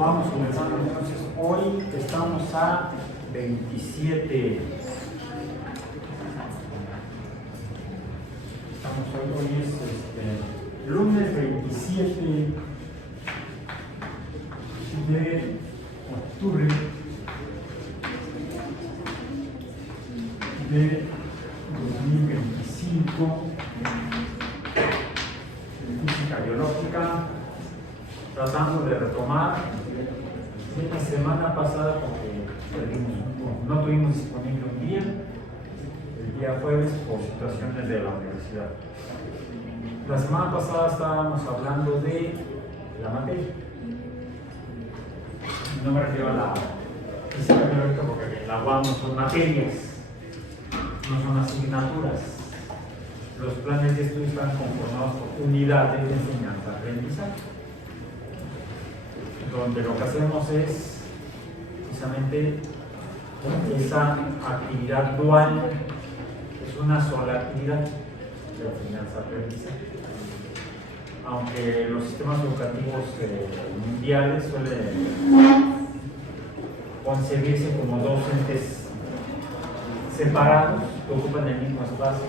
Vamos comenzando entonces. Hoy estamos a 27. Hoy es lunes 27 de octubre de 2025, física biológica, tratando de retomar la semana pasada porque no tuvimos disponible un día, el día jueves, por situaciones de la universidad. La semana pasada estábamos hablando de la materia. No me refiero a la física biológica porque la UAM no son materias, no son asignaturas. Los planes de estudio están conformados por unidades de enseñanza-aprendizaje, donde lo que hacemos es precisamente esa actividad dual, es una sola actividad de enseñanza-aprendizaje. Aunque los sistemas educativos mundiales suelen concebirse como dos entes separados que ocupan el mismo espacio,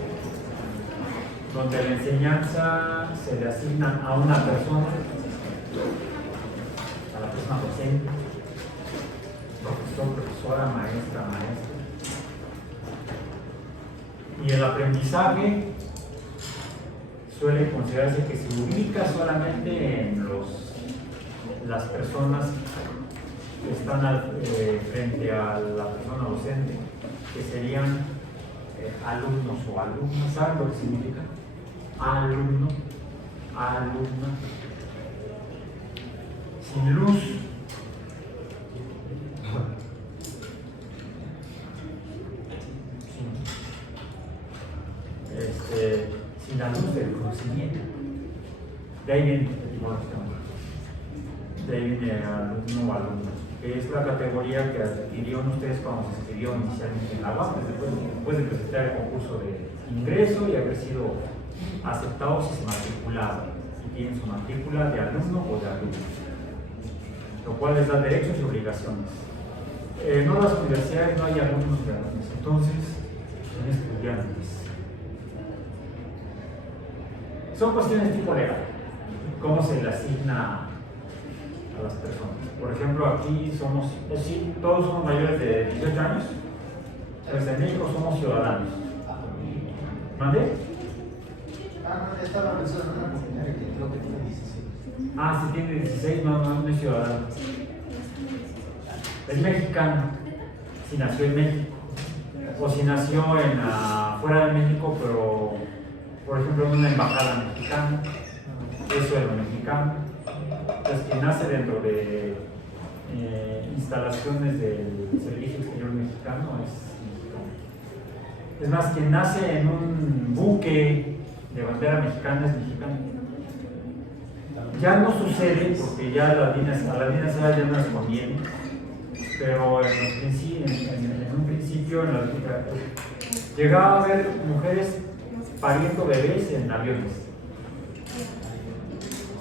donde la enseñanza se le asigna a una persona, a la persona docente, profesor, profesora, maestra, maestro. Y el aprendizaje suele considerarse que se ubica solamente en las personas que están frente a la persona docente, que serían alumnos o alumnas. ¿Saben lo que significa? Alumno, alumna. Sin luz, sin la luz del conocimiento. De ahí viene alumno o alumna, que es la categoría que adquirieron ustedes cuando se inscribió inicialmente en la UAM, después de presentar el concurso de ingreso y haber sido aceptados y se matricularon. Y tienen su matrícula de alumno o de alumna, lo cual les da derechos y obligaciones. En otras universidades no hay alumnos y alumnas, entonces son estudiantes. Son cuestiones tipo legal, cómo se le asigna a las personas. Por ejemplo, aquí somos, todos somos mayores de 18 años, en México somos ciudadanos. ¿Mande? Estaba pensando en una comunidad que creo que tiene 16. Ah, si tiene 16, no es ciudadano. Es mexicano, si nació en México. O si nació fuera de México, pero por ejemplo en una embajada mexicana, eso es lo mexicano. Entonces, quien nace dentro de instalaciones del Servicio Exterior Mexicano es mexicano. Es más, quien nace en un buque de bandera mexicana es mexicano. Ya no sucede porque ya a la DINASA ya no les conviene, pero en un principio en la literatura llegaba a haber mujeres pariendo bebés en aviones.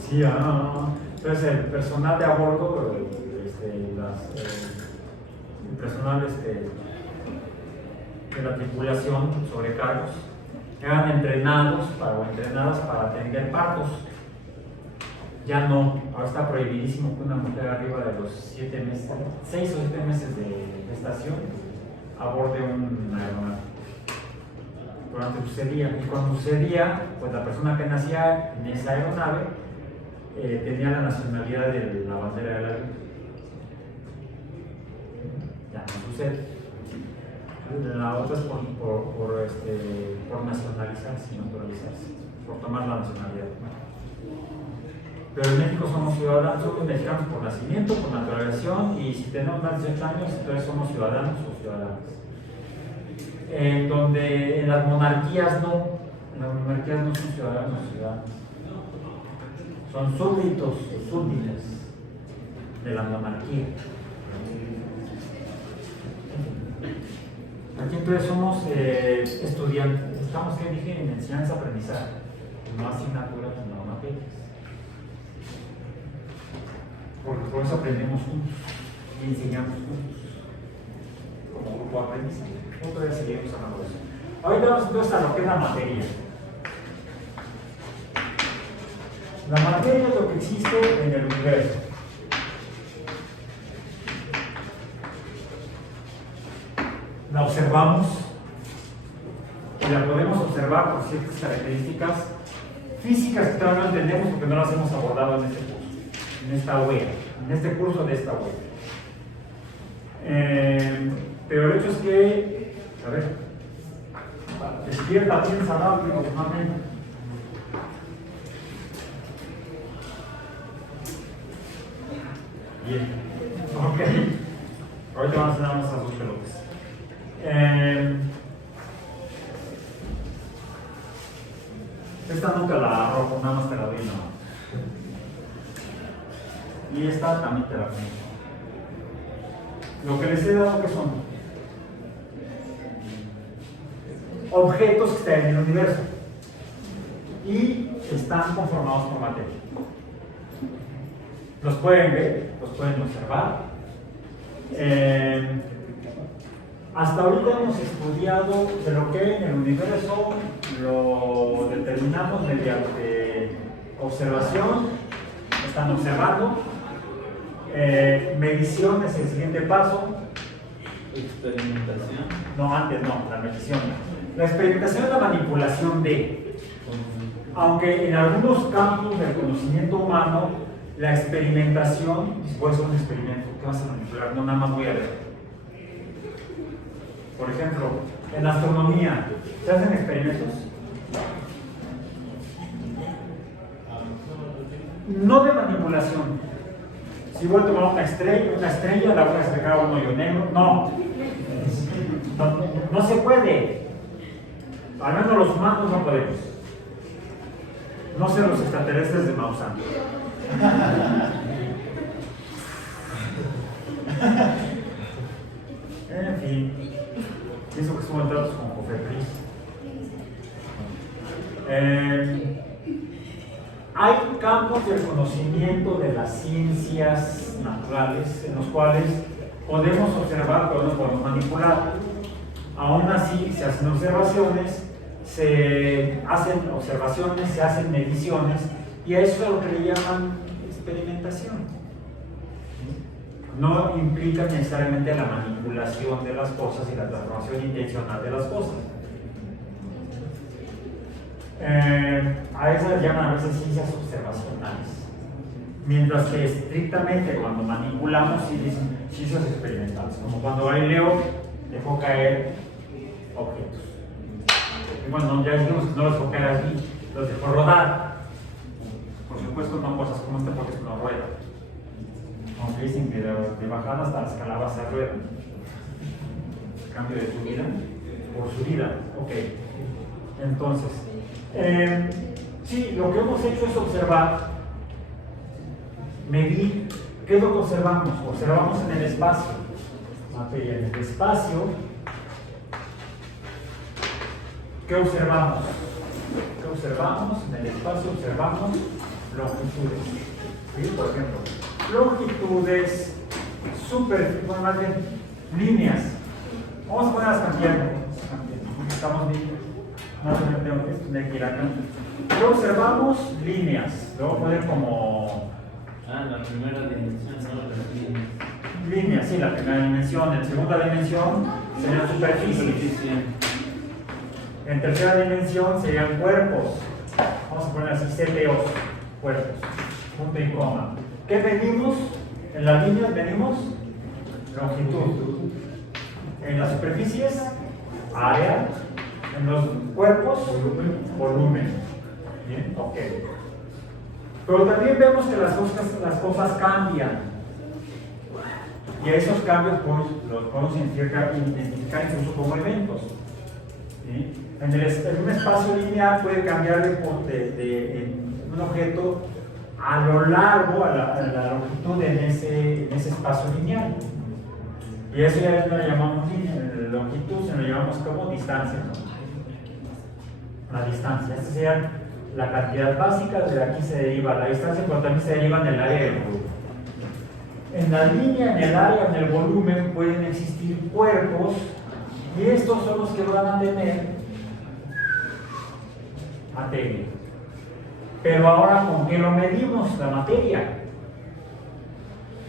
Sí, entonces el personal de a bordo, el personal de la tripulación, sobrecargos, eran entrenados o entrenadas para atender partos. Ya no, ahora está prohibidísimo que una mujer arriba de los 6 o 7 meses de gestación aborde una aeronave. Pero antes sucedía, y cuando sucedía, pues la persona que nacía en esa aeronave tenía la nacionalidad de la bandera del avión. Ya no sucede. La otra es por nacionalizarse y naturalizarse, por tomar la nacionalidad. Pero en México somos ciudadanos, somos mexicanos por nacimiento, por naturalización, y si tenemos más de 18 años, entonces somos ciudadanos o ciudadanas. En donde en las monarquías no son ciudadanos o ciudadanas, son súbditos o súbditas de la monarquía. Aquí entonces somos estudiantes, estamos, ¿qué dije? En enseñanza-aprendizaje, no asignaturas, no materias. porque por eso aprendemos juntos y enseñamos juntos, como grupo de aprendizaje. Otra vez seguimos hablando de eso. Ahorita vamos entonces a lo que es la materia. La materia es lo que existe en el universo. La observamos y la podemos observar por ciertas características físicas que todavía no entendemos porque no las hemos abordado en este curso, en esta web, en este curso de esta web. Pero el hecho es que, a ver, despierta, piensa rápido, mami. Bien, ok. Ahorita vamos a dar esas dos pelotas. Esta nunca la arrojo, nada más te la doy, no. Y esta también te la pongo. Lo que les he dado, ¿qué son? Objetos que están en el universo y están conformados por materia. Los pueden ver, los pueden observar. Hasta ahorita hemos estudiado de lo que hay en el universo, lo determinamos mediante observación, están observando. Medición es el siguiente paso. Experimentación. No, antes no, la medición. La experimentación es la manipulación de. Aunque en algunos campos del conocimiento humano, la experimentación puede ser un experimento que vas a manipular, no nada más voy a ver. Por ejemplo, en astronomía, ¿se hacen experimentos? No de manipulación. Si voy a tomar una estrella, la voy a sacar a un hoyo negro. No. No se puede. Al menos los humanos no podemos. No sé los extraterrestres de Maussan. En fin. Pienso que estuvo en tratos con Cofepris. Hay campos del conocimiento de las ciencias naturales en los cuales podemos observar, pero no podemos manipular. Aún así, se hacen observaciones, se hacen mediciones, y a eso es lo que le llaman experimentación. No implica necesariamente la manipulación de las cosas y la transformación intencional de las cosas. A eso le llaman a veces ciencias observacionales. Mientras que estrictamente cuando manipulamos sí dicen ciencias experimentales, como cuando Galileo dejó caer objetos. Y bueno, ya dijimos que no los dejó caer allí, los dejó rodar. Por supuesto no cosas como esta porque es una rueda. Aunque dicen que de bajada hasta las calabazas se ruedan. Cambio de subida por subida. Ok. Entonces, sí, lo que hemos hecho es observar, medir. ¿Qué es lo que observamos? Observamos en el espacio. Materia en el espacio. ¿Qué observamos? ¿Qué observamos? En el espacio observamos longitudes. ¿Sí? Por ejemplo, longitudes, bueno, más bien, líneas. Vamos a poner las cantidades. Estamos bien. No tengo que tener que ir acá. ¿Qué observamos? Líneas. Lo voy a poner como. La primera dimensión, ¿no? Las líneas. Líneas, sí, la primera dimensión. En segunda dimensión serían superficies. En tercera dimensión serían cuerpos. Vamos a poner así, CPOs, cuerpos. Punto y coma. ¿Qué medimos? En las líneas medimos longitud. En las superficies, área. En los cuerpos, volumen. Bien, ok. Pero también vemos que las cosas cambian. Y a esos cambios los podemos identificar incluso como eventos. ¿Sí? En un espacio lineal puede cambiar de un objeto a lo largo, a la longitud en ese espacio lineal. Y eso ya lo llamamos longitud, se lo llamamos como distancia, ¿no? La distancia, esta sería la cantidad básica, de aquí se deriva la distancia, pero también se deriva en el área del grupo. en la línea, en el área, en el volumen pueden existir cuerpos y estos son los que van a tener materia. Pero ahora, ¿con qué lo medimos? La materia.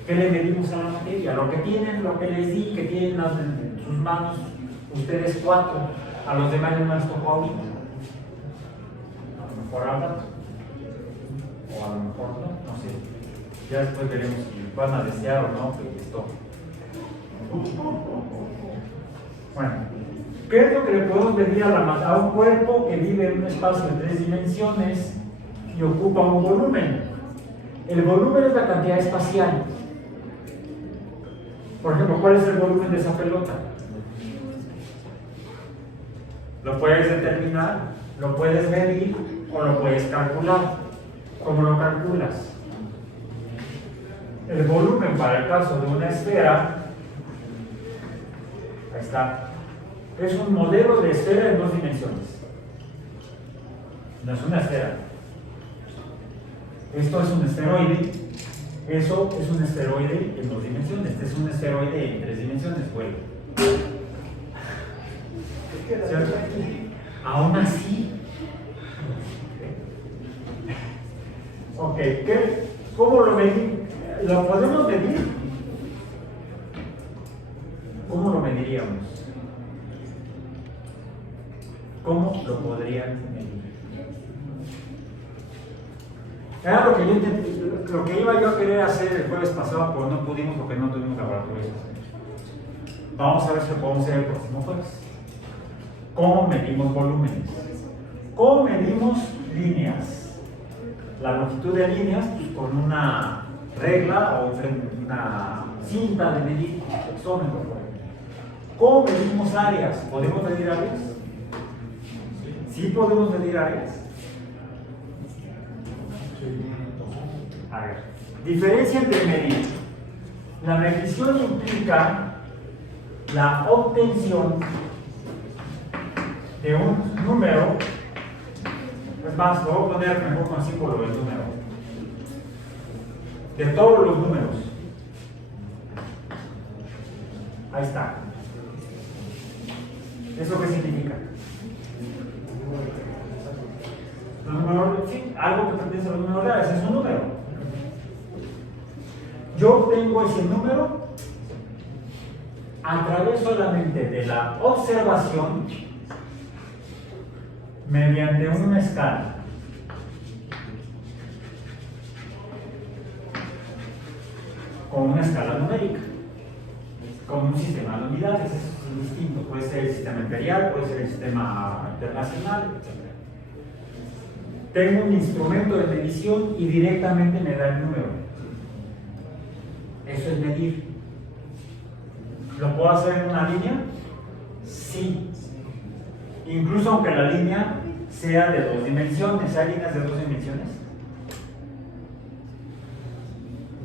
¿Qué le medimos a la materia? Lo que tienen, lo que les di, que tienen en sus manos ustedes 4, a los demás no les tocó ahorita. A lo mejor hablan, o a lo mejor no sé. Ya después veremos si van a desear o no que les toque. Bueno, ¿qué es lo que le podemos pedir a un cuerpo que vive en un espacio de 3 dimensiones y ocupa un volumen? El volumen es la cantidad espacial. Por ejemplo, ¿cuál es el volumen de esa pelota? Lo puedes determinar, lo puedes medir o lo puedes calcular. ¿Cómo lo calculas? El volumen para el caso de una esfera, ahí está, es un modelo de esfera en 2 dimensiones. No es una esfera. Esto es un esferoide, eso es un esferoide en 2 dimensiones, este es un esferoide en 3 dimensiones, güey. ¿Cierto? Aún así, ok, ¿cómo lo medimos? ¿Lo podemos medir? ¿Cómo lo mediríamos? ¿Cómo lo podrían medir? Era lo que yo lo que iba yo a querer hacer el jueves pasado, pero no pudimos porque no tuvimos laboratorio. Vamos a ver si lo podemos hacer el próximo jueves. ¿Cómo medimos volúmenes? ¿Cómo medimos líneas? La longitud de líneas, pues, con una regla o una cinta de medir, exómetro, por ejemplo. ¿Cómo medimos áreas? ¿Podemos medir áreas? ¿Sí podemos medir áreas? A ver, diferencia entre medir. La medición implica la obtención de un número. Es más, lo voy a poner mejor con símbolo del número. De todos los números. Ahí está. ¿Eso qué significa? Los números, sí, algo que pertenece a los números reales, es un número. Yo obtengo ese número a través solamente de la observación mediante una escala. Con una escala numérica, con un sistema de unidades, eso es distinto. Puede ser el sistema imperial, puede ser el sistema internacional, etc. Tengo un instrumento de medición y directamente me da el número. Eso es medir. ¿Lo puedo hacer en una línea? Sí. Incluso aunque la línea sea de 2 dimensiones. ¿Hay líneas de 2 dimensiones?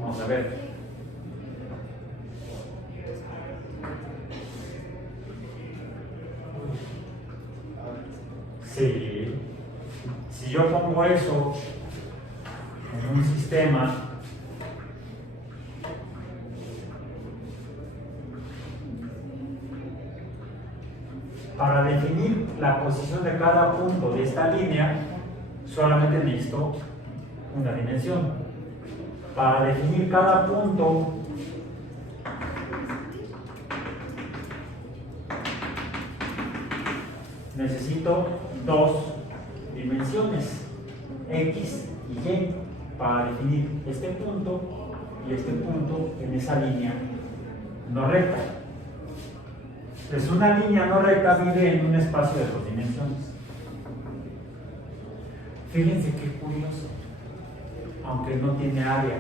Vamos a ver. Sí. Si yo pongo eso en un sistema para definir la posición de cada punto de esta línea, solamente necesito una dimensión. Para definir cada punto necesito 2 dimensiones, X y Y, para definir este punto y este punto en esa línea no recta. Pues una línea no recta vive en un espacio de 2 dimensiones. Fíjense qué curioso, aunque no tiene área.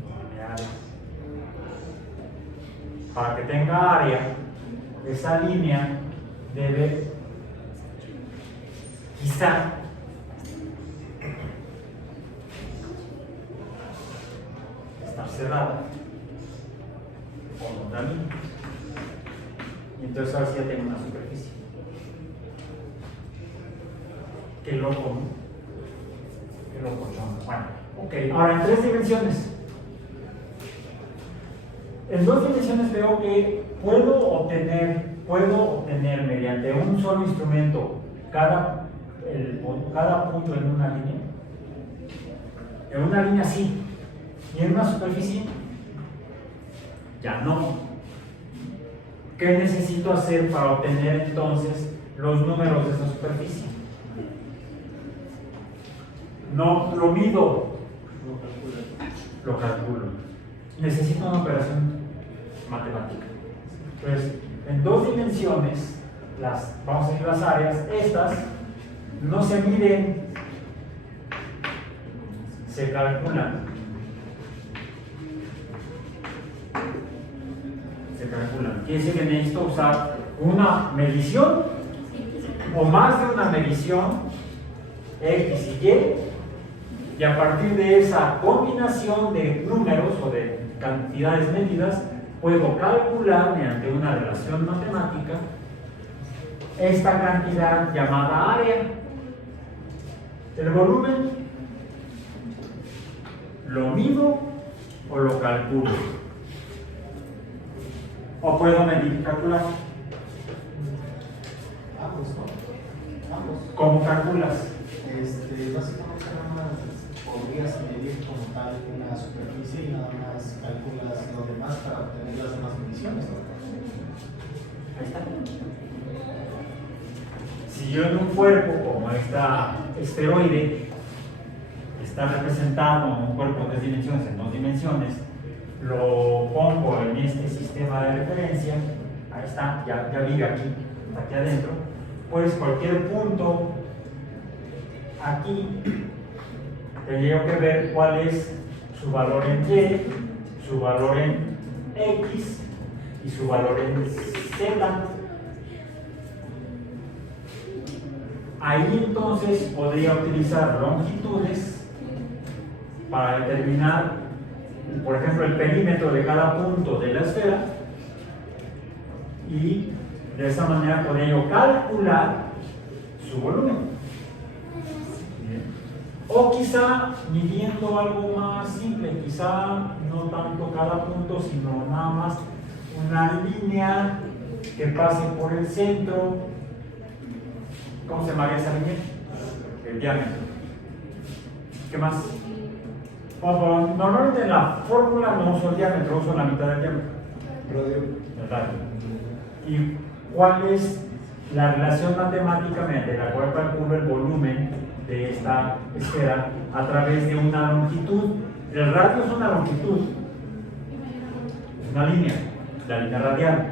No tiene área. Para que tenga área, esa línea debe quizá estar cerrada con otra línea. Y entonces ahora sí ya tengo una superficie. Qué loco, ¿no? Qué locochón. Bueno, ok, ahora en 3 dimensiones. En 2 dimensiones veo que puedo obtener mediante un solo instrumento cada punto en una línea. En una línea sí, y en una superficie ya no. ¿Qué necesito hacer para obtener entonces los números de esa superficie? No lo mido, lo calculo. Necesito una operación matemática. Entonces, en 2 dimensiones, vamos a ir las áreas, estas no se miden, se calculan. Quiere decir que necesito usar una medición o más de una medición, X y Y a partir de esa combinación de números o de cantidades medidas, puedo calcular mediante una relación matemática esta cantidad llamada área. El volumen lo mido o lo calculo. O puedo medir y calcular. Ambos, ¿no? Ambos. ¿Cómo calculas? Básicamente nada más podrías medir como tal una superficie y nada más calculas lo demás para obtener las demás mediciones, ¿no? Ahí está. Si yo en un cuerpo como esta esferoide está representado en un cuerpo de 3 dimensiones, en 2 dimensiones, lo pongo en este sistema de referencia, ahí está, ya vive aquí adentro, pues cualquier punto aquí tendría que ver cuál es su valor en Y, su valor en X y su valor en Z. Ahí entonces podría utilizar longitudes para determinar, por ejemplo, el perímetro de cada punto de la esfera, y de esa manera podría yo calcular su volumen. Bien. O quizá midiendo algo más simple, quizá no tanto cada punto, sino nada más una línea que pase por el centro. ¿Cómo se llamaría esa línea? El diámetro. ¿Qué más? Normalmente en la fórmula no uso el diámetro, uso la mitad del diámetro. El radio. ¿Y cuál es la relación matemática mediante la cual calculo el volumen de esta esfera a través de una longitud? El radio es una longitud, es una línea, la línea radial.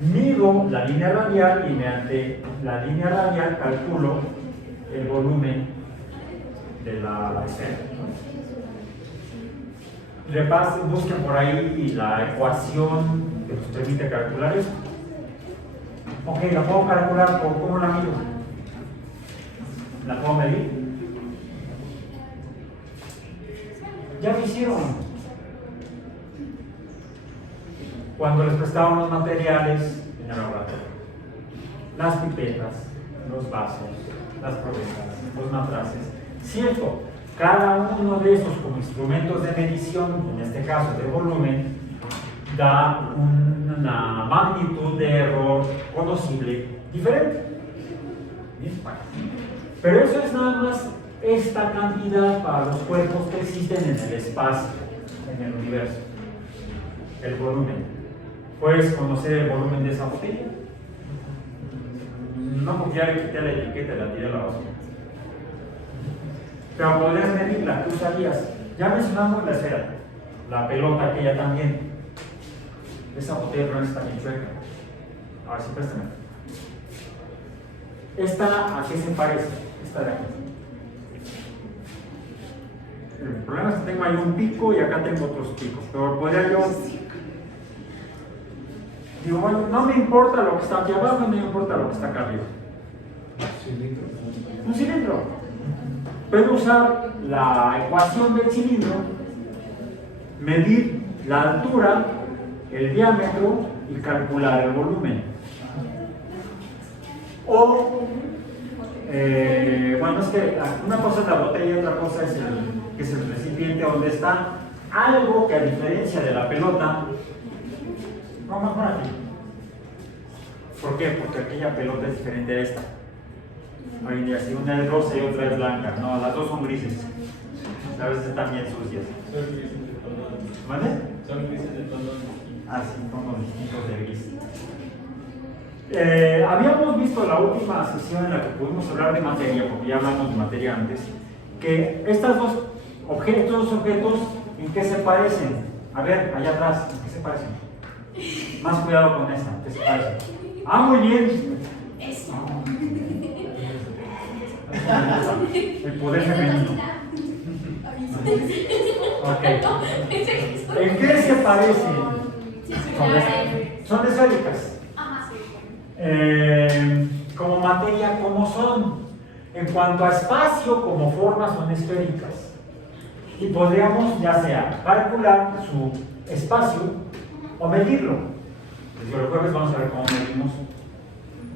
Mido la línea radial y mediante la línea radial calculo el volumen de la esfera. Repasen, busquen por ahí la ecuación que nos permite calcular esto. Ok, la puedo calcular, ¿cómo la mido? ¿La puedo medir? Ya lo hicieron. Cuando les prestaban los materiales en el laboratorio, las pipetas, los vasos, las probetas, los matraces, cierto, cada uno de esos como instrumentos de medición, en este caso de volumen, da una magnitud de error conocible diferente. ¿Bien? Pero eso es nada más esta cantidad para los cuerpos que existen en el espacio, en el universo, el volumen. ¿Puedes conocer el volumen de esa botella? No, porque ya le quité la etiqueta y la tiré a la basura. Pero podrías medirla, tú sabías. Ya mencionamos la esfera, la pelota aquella también. Esa botella no está bien chueca. A ver si préstame. ¿Esta a qué se parece? Esta de aquí. El problema es que tengo ahí un pico y acá tengo otros picos. Pero podría yo. Digo, bueno, no me importa lo que está aquí abajo, no me importa lo que está acá arriba. Un cilindro. Puedo usar la ecuación del cilindro, medir la altura, el diámetro y calcular el volumen. O Bueno, es que una cosa es la botella y otra cosa es que es el recipiente donde está algo que, a diferencia de la pelota, no, mejor aquí. ¿Por qué? Porque aquella pelota es diferente a esta. Hoy en día, si una es rosa y otra es blanca, no, las dos son grises. A veces están bien sucias. Son grises de tonos. ¿Vale? Son grises de tonos. Ah, sí, tonos distintos de gris. Habíamos visto la última sesión en la que pudimos hablar de materia, porque ya hablamos de materia antes, que estos dos objetos, ¿en qué se parecen? A ver, allá atrás, ¿en qué se parecen? Más cuidado con esta, ¿en qué se parecen? Ah, muy bien. Eso. El poder femenino. Ok. ¿En qué se parecen? Son esféricas. Como materia, ¿cómo son? En cuanto a espacio, como forma, son esféricas. Y podríamos, ya sea, calcular su espacio o medirlo. Desde el jueves vamos a ver cómo medimos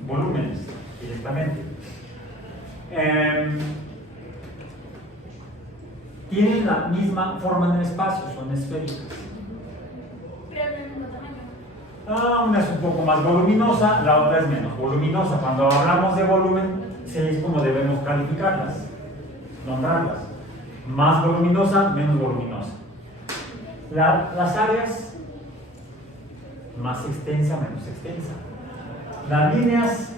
volúmenes directamente. Tienen la misma forma en el espacio, son esféricas. Pero no es el mismo tamaño. Una es un poco más voluminosa, la otra es menos voluminosa. Cuando hablamos de volumen, sí es como debemos calificarlas, nombrarlas. Más voluminosa, menos voluminosa. Las áreas, más extensa, menos extensa. Las líneas,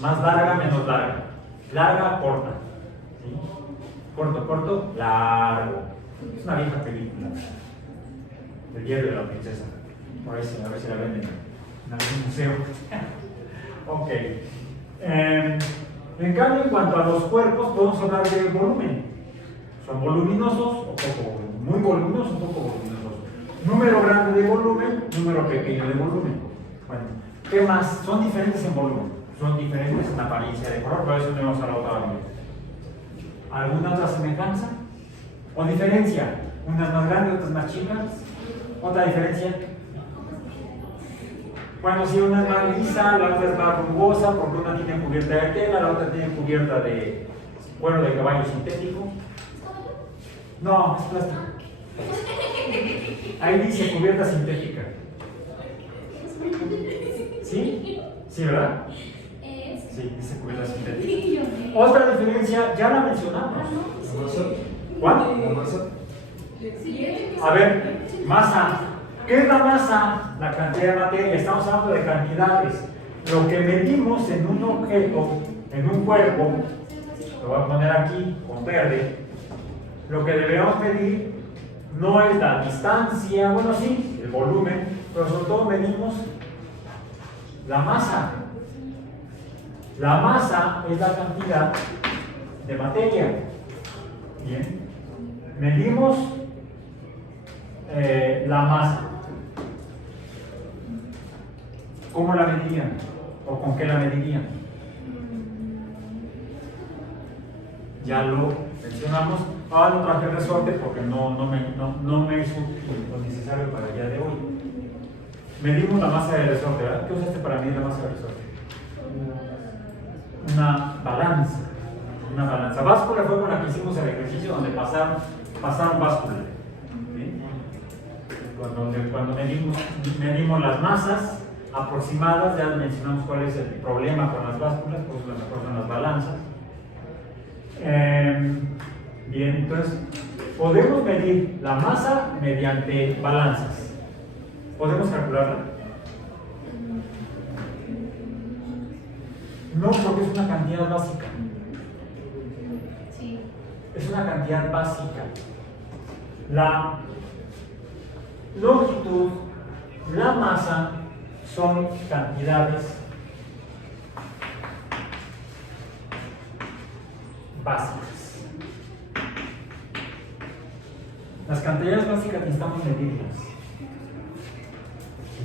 más larga, menos larga. Larga, corta. ¿Sí? Corto, corto, largo. Es una vieja película. El diario de la princesa. Por ahí, a ver si la venden en algún museo. Ok. En cambio, en cuanto a los cuerpos, podemos hablar de volumen. Son voluminosos o poco voluminosos. Muy voluminosos o poco voluminosos. Número grande de volumen, número pequeño de volumen. Bueno, ¿qué más? Son diferentes en volumen. Son diferentes en apariencia de color, por eso no hemos hablado todavía. ¿Alguna otra semejanza? ¿O diferencia? Unas más grandes, otras más chicas. ¿Otra diferencia? Bueno, si una es más lisa, la otra es más rugosa, porque una tiene cubierta de tela, la otra tiene cubierta de cuero de caballo sintético. No, es plástico. Ahí dice cubierta sintética. ¿Sí? ¿Sí, verdad? Sí, dice cubierta sintética. Otra diferencia, ya la mencionamos. ¿Cuál? A ver, masa. ¿Qué es la masa? La cantidad de materia. Estamos hablando de cantidades. Lo que medimos en un objeto, en un cuerpo, lo voy a poner aquí con verde. Lo que deberíamos medir no es la distancia, bueno, sí, el volumen, pero sobre todo medimos la masa. La masa es la cantidad de materia. Bien. Medimos la masa. ¿Cómo la medirían? ¿O con qué la medirían? Ya lo mencionamos. Ahora no traje el resorte porque no me hizo lo necesario para el día de hoy. Medimos la masa del resorte, ¿verdad? ¿Qué usaste para medir la masa del resorte? Una balanza. Una balanza. Báscula fue con la que hicimos el ejercicio donde pasaron báscula. ¿Sí? Cuando medimos las masas aproximadas, ya mencionamos cuál es el problema con las básculas, pues lo mejor son las balanzas. Bien, entonces podemos medir la masa mediante balanzas. ¿Podemos calcularla? No, porque es una cantidad básica. Sí. Es una cantidad básica. La longitud, la masa son cantidades básicas. Las cantidades básicas necesitamos medirlas.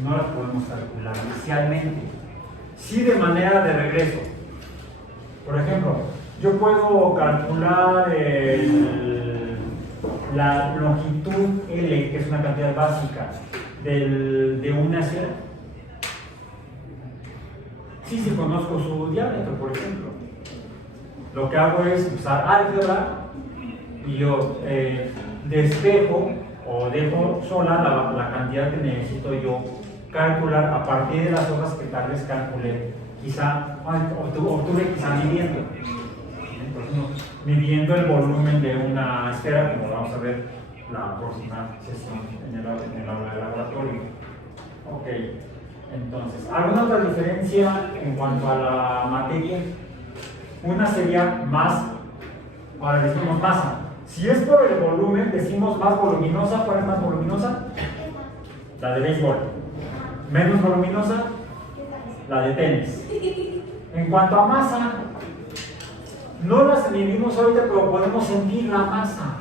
No las podemos calcular inicialmente. Sí, de manera de regreso. Por ejemplo, yo puedo calcular la longitud L, que es una cantidad básica, de una esfera. Sí conozco su diámetro, por ejemplo. Lo que hago es usar álgebra y yo despejo o dejo sola la cantidad que necesito yo calcular a partir de las hojas que tal vez calculé, quizá obtuve quizá midiendo. Por ejemplo, midiendo el volumen de una esfera, como vamos a ver la próxima sesión en el aula de laboratorio. Ok, entonces, ¿alguna otra diferencia en cuanto a la materia? Una sería más, ahora decimos masa. Si es por el volumen, decimos más voluminosa. ¿Cuál es más voluminosa? La de béisbol. Menos voluminosa, la de tenis. En cuanto a masa, no las medimos ahorita, pero podemos sentir la masa.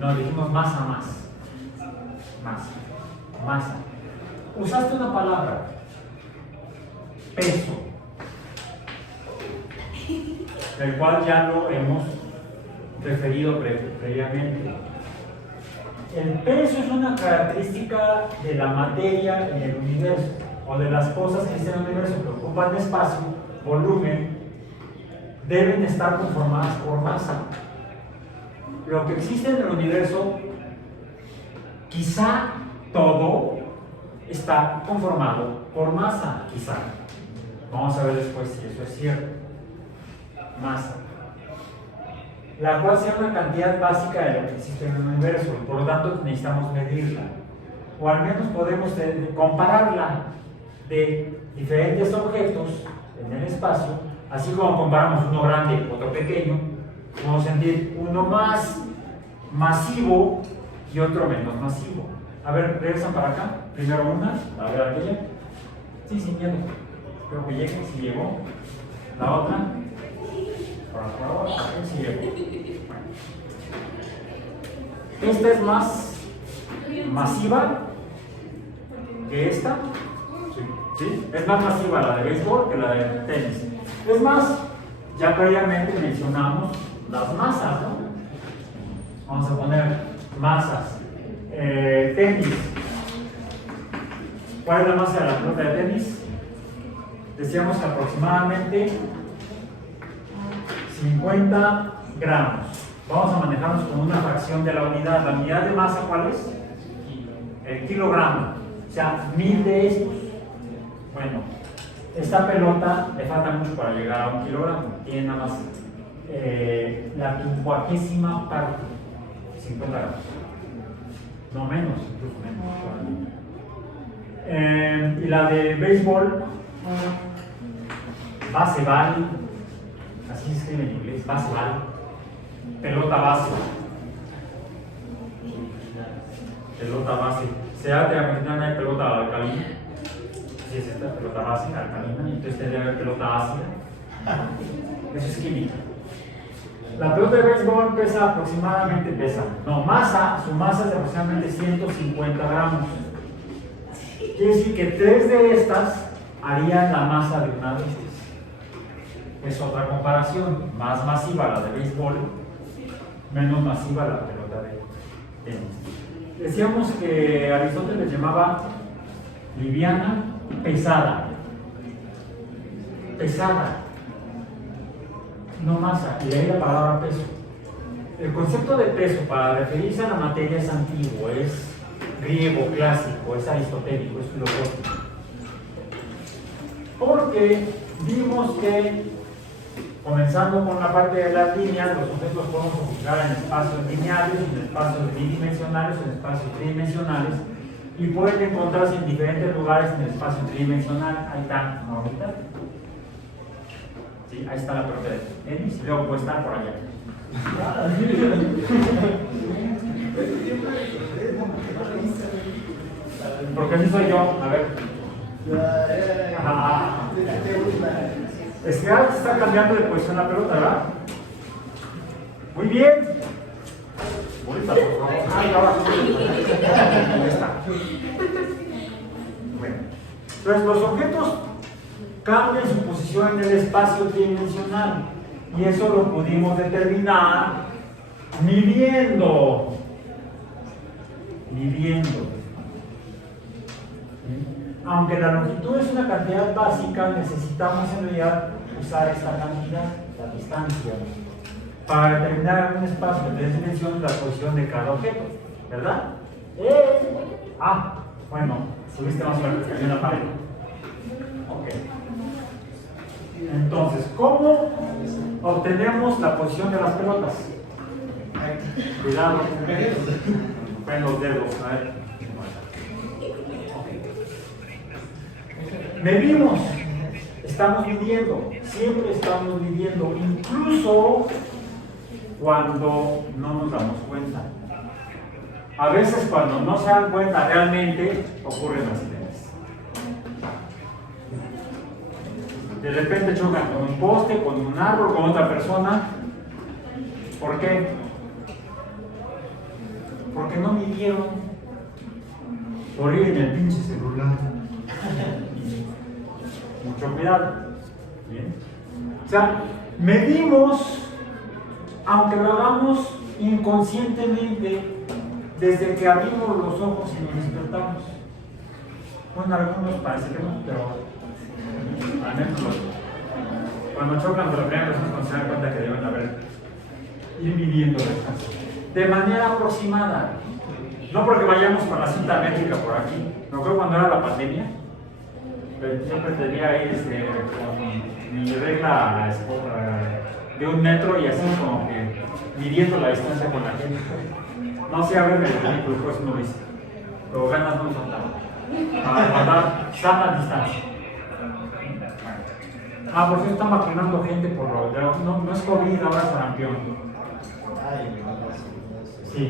No, dijimos masa más. Masa. Usaste una palabra. Peso. El cual ya lo hemos referido previamente. El peso es una característica de la materia en el universo, o de las cosas que existen en el universo que ocupan espacio, volumen, deben estar conformadas por masa. Lo que existe en el universo, quizá todo está conformado por masa, quizá. Vamos a ver después si eso es cierto. Masa, la cual sea una cantidad básica de lo que existe en el universo, y por lo tanto necesitamos medirla, o al menos podemos compararla de diferentes objetos en el espacio, así como comparamos uno grande y otro pequeño. Podemos sentir uno más masivo y otro menos masivo. A ver, regresan para acá, primero una, a ver aquella. Sí, miedo. Espero que llegue, si llegó. La otra. Por favor, sí llegó. Esta es más masiva que esta. ¿Sí? Es más masiva la de béisbol que la de tenis. Es más, ya previamente mencionamos las masas, ¿no? Vamos a poner masas. Tenis. ¿Cuál es la masa de la pelota de tenis? Decíamos que aproximadamente 50 gramos. Vamos a manejarnos con una fracción de la unidad. ¿La unidad de masa cuál es? El kilogramo. O sea, 1000 de estos. Bueno, esta pelota le falta mucho para llegar a 1 kilogramo. Tiene nada más la 50ª parte. 50 gramos. No menos, incluso menos. Y la de béisbol, baseball, así se escribe en inglés, baseball, pelota base. Pelota base. Se ha de americana hay pelota alcalina. Así es esta, pelota base, alcalina, y entonces debe haber pelota ácida. Eso es química. La pelota de béisbol pesa aproximadamente, su masa es de aproximadamente 150 gramos. Quiere decir que 3 de estas harían la masa de una de estas. Es otra comparación, más masiva la de béisbol, menos masiva la pelota de tenis. Decíamos que Aristóteles llamaba liviana, pesada. Pesada. No masa, y de ahí la palabra peso. El concepto de peso para referirse a la materia es antiguo, es griego, clásico, es aristotélico, es filosófico. Porque vimos que, comenzando con la parte de las líneas, los objetos podemos ubicar en espacios lineales, en espacios bidimensionales, en espacios tridimensionales, y pueden encontrarse en diferentes lugares en el espacio tridimensional. Ahí está, ahorita. Sí, ahí está la pelota de tenis, y luego puede estar por allá. Porque así soy yo, a ver. Es que ahora se está cambiando de posición la pelota, ¿verdad? Muy bien. Bonita, por favor. Ahí está. Bueno, entonces los objetos cambian su posición en el espacio tridimensional, y eso lo pudimos determinar midiendo. aunque la longitud es una cantidad básica, necesitamos en realidad usar esta cantidad, la distancia, para determinar en un espacio de 3 dimensiones la posición de cada objeto, ¿verdad? Bueno, subiste más fuerte, cayó una pared. Ok. Entonces, ¿cómo obtenemos la posición de las pelotas? Cuidado, en los dedos, a ver. Medimos, estamos midiendo, siempre estamos midiendo, incluso cuando no nos damos cuenta. A veces cuando no se dan cuenta realmente ocurren accidentes. De repente chocan con un poste, con un árbol, con otra persona. ¿Por qué? Porque no midieron. Por ir en el pinche celular. Mucho cuidado. ¿Bien? O sea, medimos, aunque lo hagamos inconscientemente, desde que abrimos los ojos y nos despertamos. Bueno, algunos parece que no, pero al menos cuando chocan por la primera persona, cuando se dan cuenta que deben ir midiendo el descanso. De manera aproximada. No porque vayamos con la cinta métrica por aquí. Me acuerdo cuando era la pandemia, siempre tenía ir con mi regla de 1 metro y así como que midiendo la distancia con la gente. No sé, a ver, el ridículo, por eso no lo hice. Pero ganas no faltaban. Para guardar sana distancia. Por cierto, están vacunando gente por lo de. No es COVID, ahora es sarampión. Sí.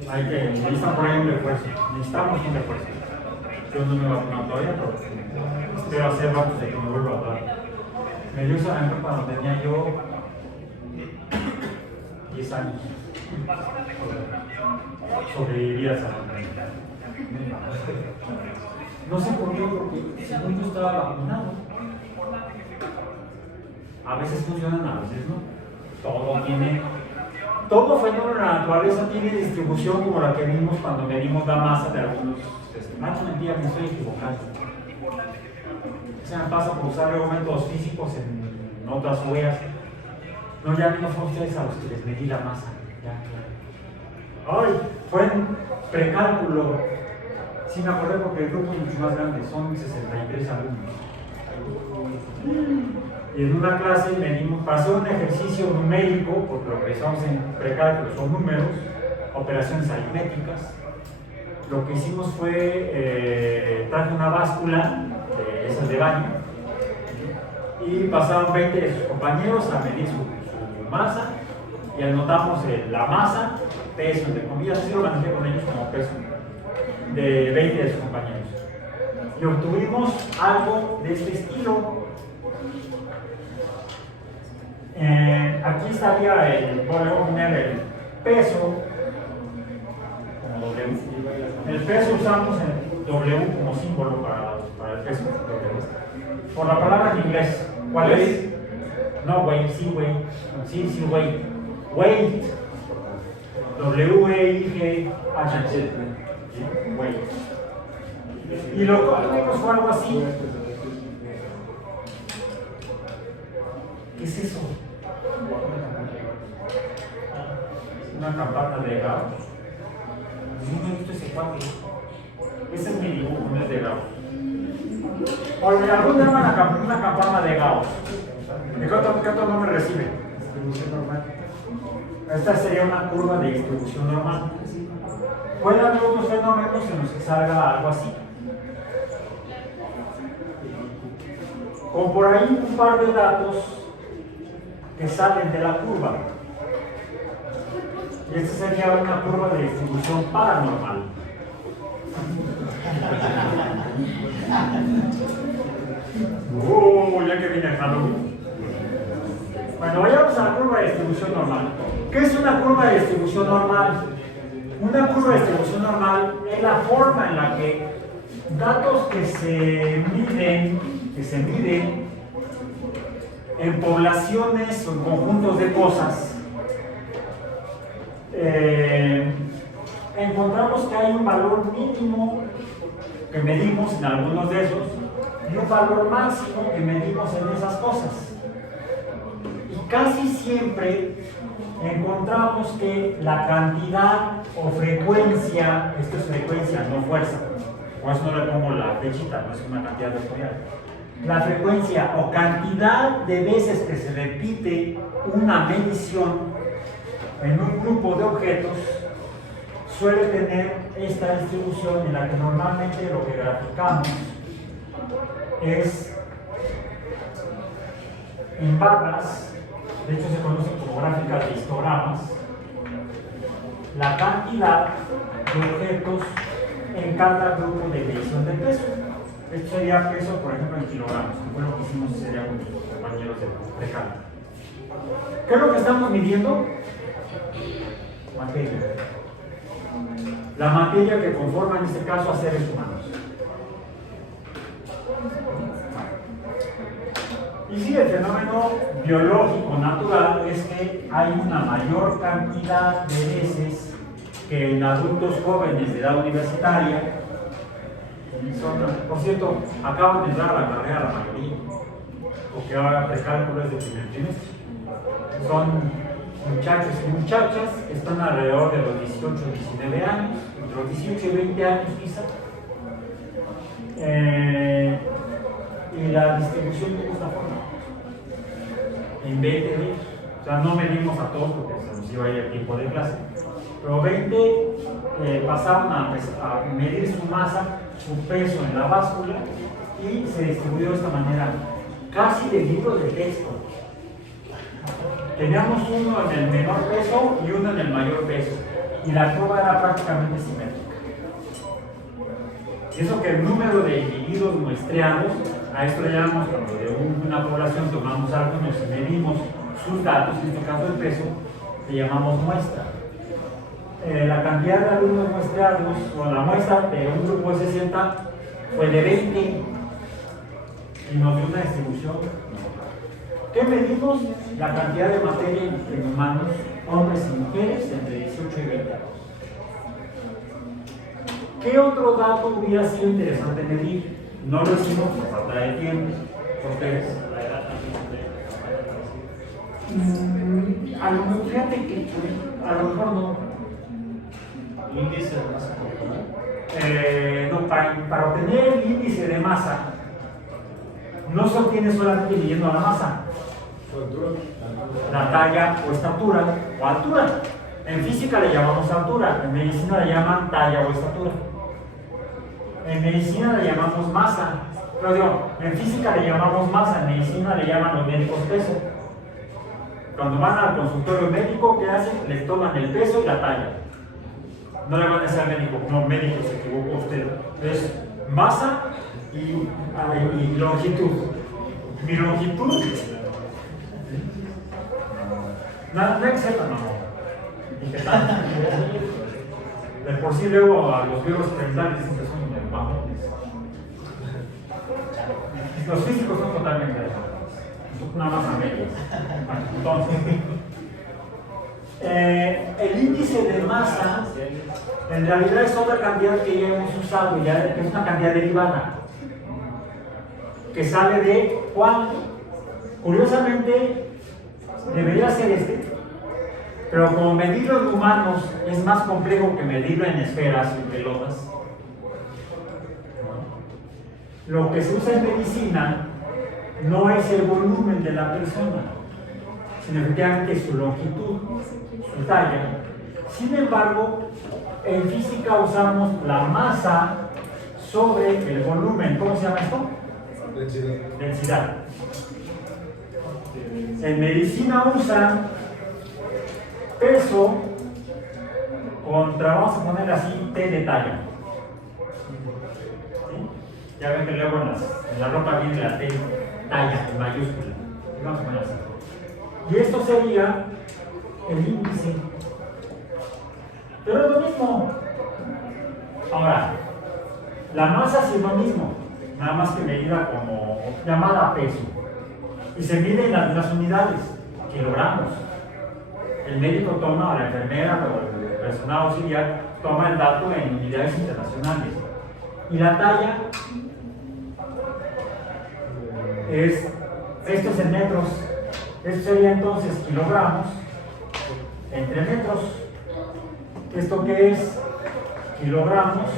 Necesitan por ahí un refuerzo. Necesitamos un refuerzo. Yo no me he vacunado todavía, pero espero hacerlo antes de que me vuelva a dar. Me dio sarampión cuando tenía yo 10 años. Sobreviví a sarampión. No sé por qué, porque según yo estaba vacunado. A veces funcionan, a veces no. Todo fenómeno de la naturaleza tiene distribución como la que vimos cuando medimos la masa de algunos. Mentira, me estoy equivocando. Se me pasa por usar luego métodos físicos en otras huellas. No, ya no fue ustedes a los que les medí la masa. Ay, fue en precálculo. Sí, me acordé porque el grupo es mucho más grande, son 63 alumnos. Y en una clase medimos, para hacer un ejercicio numérico, porque lo que estamos en precálculo son números, operaciones aritméticas. Lo que hicimos fue, traje una báscula, esas de baño, y pasaron 20 de sus compañeros a medir su masa, y anotamos la masa, peso, entre comillas, así lo manejé con ellos como peso, de 20 de sus compañeros. Y obtuvimos algo de este estilo. Aquí estaría voy a poner el peso como W. El peso usamos el W como símbolo para el peso. Por la palabra en inglés. ¿Cuál es? No, weight, sí, weight. Sí, weight. Weight. W-E-I-G-H-T. Weight. Y lo que obtuvimos fue algo así. ¿Qué es eso? Una campana de Gauss. No he visto ese cuadro. Ese es mi dibujo, no es de Gauss. Oye, ¿algún llama una campana de Gauss? ¿Qué otro nombre recibe? Distribución normal. Esta sería una curva de distribución normal. Puede haber otros fenómenos en los que salga algo así. Con por ahí un par de datos que salen de la curva. Y esta sería una curva de distribución paranormal. Ya que viene Halloween. Bueno, vayamos a la curva de distribución normal. ¿Qué es una curva de distribución normal? Una curva de distribución normal es la forma en la que datos que se miden en poblaciones o en conjuntos de cosas, encontramos que hay un valor mínimo que medimos en algunos de esos y un valor máximo que medimos en esas cosas. Y casi siempre encontramos que la cantidad o frecuencia, esto es frecuencia, no fuerza, por eso no le pongo la flechita, no es una cantidad vectorial. La frecuencia o cantidad de veces que se repite una medición en un grupo de objetos suele tener esta distribución en la que normalmente lo que graficamos es en barras, de hecho se conocen como gráficas de histogramas, la cantidad de objetos en cada grupo de medición de peso. Esto sería peso, por ejemplo, en kilogramos, que fue lo que hicimos ese día con nuestros compañeros de cálculo. ¿Qué es lo que estamos midiendo? Materia. La materia que conforma en este caso a seres humanos. Y sí, el fenómeno biológico natural es que hay una mayor cantidad de veces que en adultos jóvenes de edad universitaria, por cierto, acaban de entrar a la carrera la mayoría, porque ahora precálculo es de primer trimestre. Son muchachos y muchachas que están alrededor de los 18 o 19 años, entre los 18 y 20 años quizá. Y la distribución de esta forma. En 20 días, o sea, no medimos a todos porque se nos iba a ir el tiempo de clase, pero 20 pasaron a medir su masa, su peso en la báscula y se distribuyó de esta manera, casi de libro de texto. Teníamos uno en el menor peso y uno en el mayor peso, y la curva era prácticamente simétrica. Y eso que el número de individuos muestreados, a esto le llamamos, cuando de una población tomamos algunos y medimos sus datos, en este caso el peso, le llamamos muestra. La cantidad de alumnos muestreados, o la muestra de un grupo de 60 fue de 20 y nos dio una distribución. ¿Qué medimos? La cantidad de materia en humanos, hombres y mujeres, entre 18 y 20 años. ¿Qué otro dato hubiera sido interesante medir? No lo hicimos por falta de tiempo. ¿Ustedes? A lo mejor, fíjate que a lo mejor no. Índice de masa corporal. No, para obtener el índice de masa, no se obtiene solamente midiendo la masa, la talla o estatura o altura. En física le llamamos altura, en medicina le llaman talla o estatura. En medicina le llamamos masa, pero digo, en física le llamamos masa, en medicina le llaman los médicos peso. Cuando van al consultorio médico, ¿qué hacen? Les toman el peso y la talla. No le van a decir al médico, no, médico, se equivocó usted. Es masa y longitud. Mi longitud, nada que sepa, no. ¿Y qué tal? De por sí luego a los biólogos experimentales dicen que son bajones. Los físicos son totalmente diferentes. Nada más a medias. Entonces, el índice de masa en realidad es otra cantidad que ya hemos usado, ya es una cantidad derivada que sale de cuánto. Curiosamente debería ser este, pero como medirlo en humanos es más complejo que medirlo en esferas o en pelotas, lo que se usa en medicina no es el volumen de la persona, sino efectivamente su longitud, su talla. Sin embargo, en física usamos la masa sobre el volumen. ¿Cómo se llama esto? Densidad. Densidad. En medicina usan peso contra, vamos a poner así, T de talla. ¿Sí? Ya ven que luego en la ropa viene la T talla en mayúscula. Vamos a poner así. Y esto sería el índice. Pero es lo mismo. Ahora, la masa sí es lo mismo, nada más que medida como llamada peso. Y se mide en las unidades, kilogramos. El médico toma, o la enfermera, o el personal auxiliar, toma el dato en unidades internacionales. Y la talla esto es en metros. Esto sería entonces kilogramos entre metros. ¿Esto qué es? Kilogramos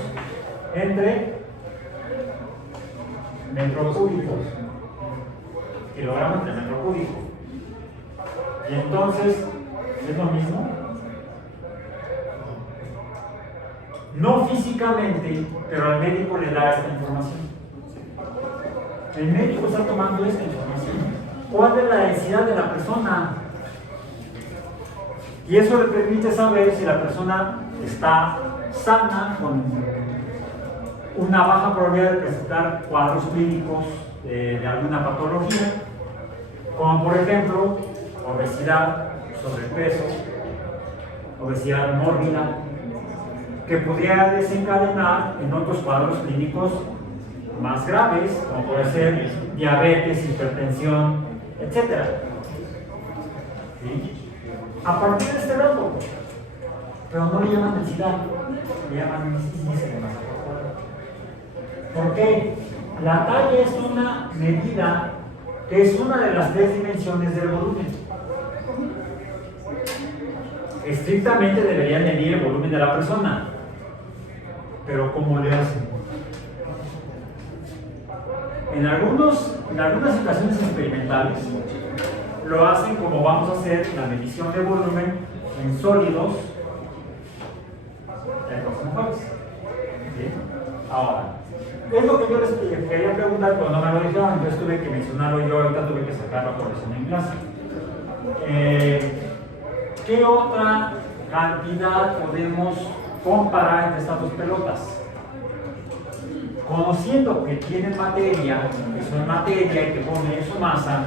entre metros cúbicos. Kilogramos entre metro cúbico. Y entonces, ¿es lo mismo? No físicamente, pero al médico le da esta información. El médico está tomando esta información. ¿Cuál es la densidad de la persona? Y eso le permite saber si la persona está sana, con una baja probabilidad de presentar cuadros clínicos de alguna patología, como por ejemplo obesidad, sobrepeso, obesidad mórbida, que pudiera desencadenar en otros cuadros clínicos más graves, como puede ser diabetes, hipertensión, etc. ¿Sí? A partir de este dato, pero no le llaman densidad, le llaman índice de masa corporal. ¿Por qué? La talla es una medida que es una de las 3 dimensiones del volumen. Estrictamente deberían medir el volumen de la persona, pero ¿cómo le hacen? En algunas situaciones experimentales lo hacen como vamos a hacer la medición de volumen en sólidos el próximo jueves. ¿Sí? Ahora, es lo que yo les quería preguntar, pero no me lo dijeron, entonces tuve que mencionarlo yo, ahorita tuve que sacar la corrección en clase. ¿Qué otra cantidad podemos comparar entre estas dos pelotas? Conociendo que tienen materia, que son materia y que ponen su masa,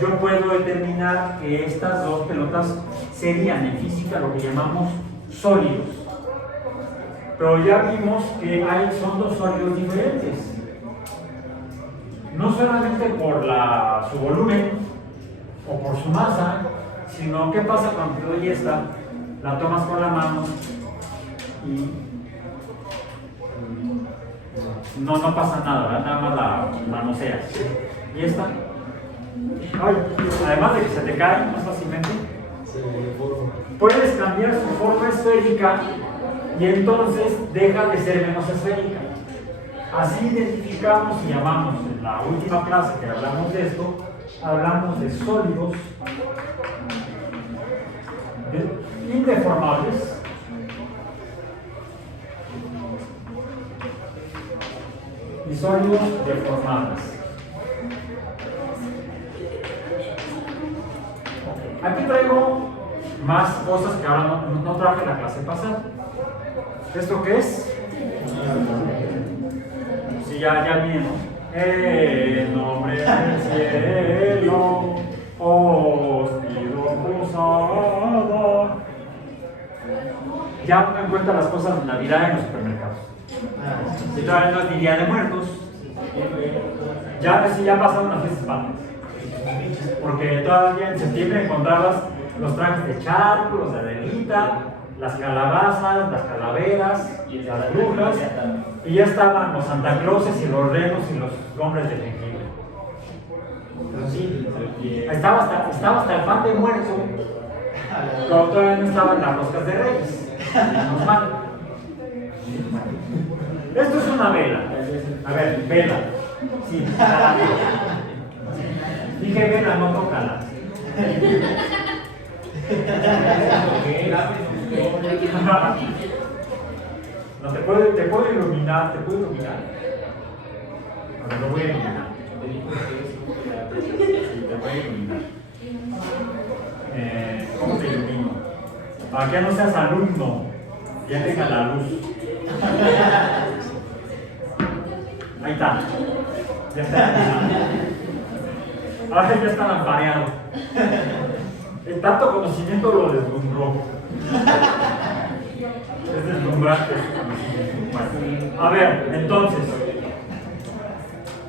yo puedo determinar que estas dos pelotas serían en física lo que llamamos sólidos. Pero ya vimos que son dos sólidos diferentes. No solamente por su volumen o por su masa, sino qué pasa cuando te doy esta, la tomas con la mano y no pasa nada, ¿verdad? Nada más la manoseas. Y esta, además de que se te cae más fácilmente, puedes cambiar su forma esférica y entonces deja de ser menos esférica. Así identificamos y llamamos, en la última clase que hablamos de esto, hablamos de sólidos indeformables y sólidos deformables. Aquí traigo más cosas que ahora no traje en la clase pasada. ¿Esto qué es? Sí, ya viene, ¿no? El nombre del cielo, os pido posada. Ya me cuenta las cosas de Navidad en los supermercados. Si todavía no es ni Día de Muertos, ya pasaron las fiestas patrias. Porque todavía en septiembre encontrabas los trajes de charco, los de Adelita, las calabazas, las calaveras, las brujas, y ya estaban los Santa Clauses y los renos y los hombres de jengibre. Estaba hasta el pan de muerto, pero todavía no estaban las roscas de Reyes. Normal. Esto es una vela. A ver, vela. Sí, la vela. Dije vela, no tócala. No, te puedo iluminar, A ver, lo voy a iluminar. Sí, te voy a iluminar. ¿Cómo te ilumino? Para que no seas alumno, ya tenga la luz. Ahí está. Ya está iluminado. Ahora ya está lampareado. El tanto conocimiento lo deslumbró. Es deslumbrante su conocimiento. Bueno, a ver, entonces,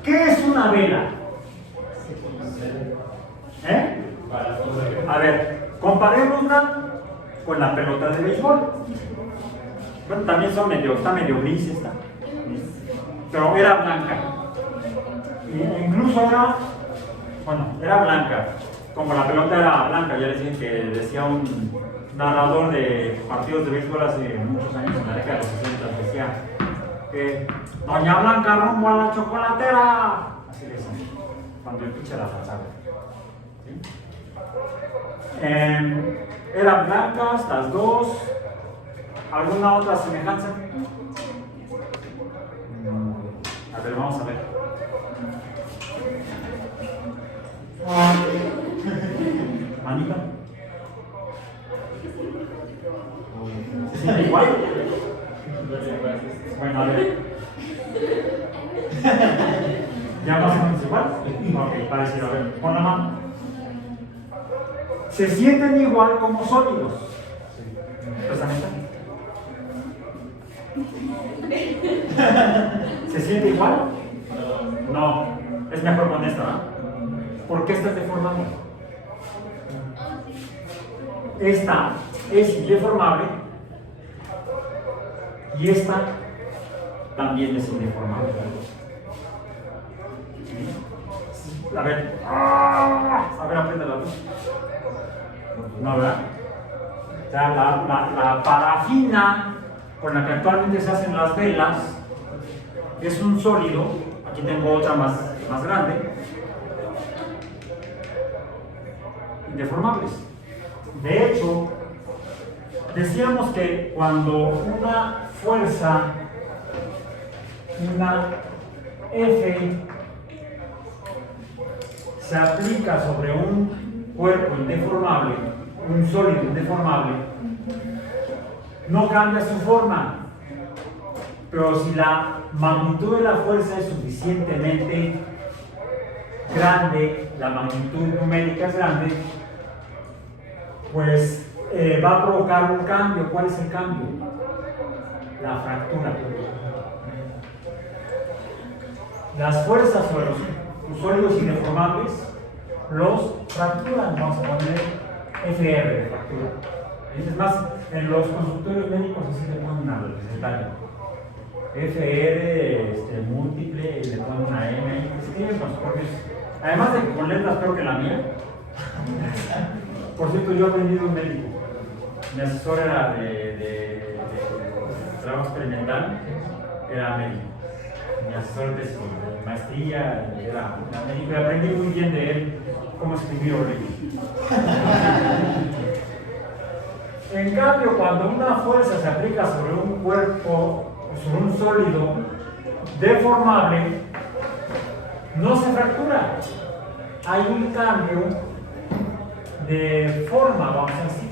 ¿qué es una vela? A ver, comparémosla con la pelota de béisbol. Bueno, también está medio gris esta. Pero era blanca. Incluso era, bueno, era blanca. Como la pelota era blanca, ya les dije que decía un narrador de partidos de béisbol hace muchos años, en la década de los 60, decía que Doña Blanca rumbo a la chocolatera. Así decía, cuando el pitcher la lanzaba. ¿Sí? Eran blancas las dos. ¿Alguna otra semejanza? A ver, vamos a ver. Manita. ¿Se siente igual? Bueno, a ver. ¿Ya más o menos igual? Ok, parecido. A ver, pon la mano. ¿Se sienten igual como sólidos? ¿Esa neta? ¿Se siente igual? No. Es mejor con esta, ¿no? ¿Por qué esta es deformable? Esta es indeformable y esta también es indeformable. A ver, aprieta la luz. No, ¿verdad? O sea, la parafina con la que actualmente se hacen las velas es un sólido. Aquí tengo otra más grande. Indeformables. De hecho, decíamos que cuando una fuerza, una F, se aplica sobre un cuerpo indeformable, un sólido indeformable, no cambia su forma. Pero si la magnitud de la fuerza es suficientemente grande, la magnitud numérica es grande, pues va a provocar un cambio. ¿Cuál es el cambio? La fractura. Las fuerzas sobre los sólidos indeformables los fracturan. Vamos a poner FR de fractura. Es más, en los consultorios médicos así le ponen al recetario. FR múltiple, le ponen una M, escriben con sus propios. Además de que con letras peor que la mía. Por cierto, yo aprendí de un médico. Mi asesor era de trabajo experimental, era médico. Mi asesor de maestría era médico y aprendí muy bien de él cómo escribir horrible. En cambio, cuando una fuerza se aplica sobre un cuerpo, sobre un sólido deformable, no se fractura. Hay un cambio de forma, vamos a decir.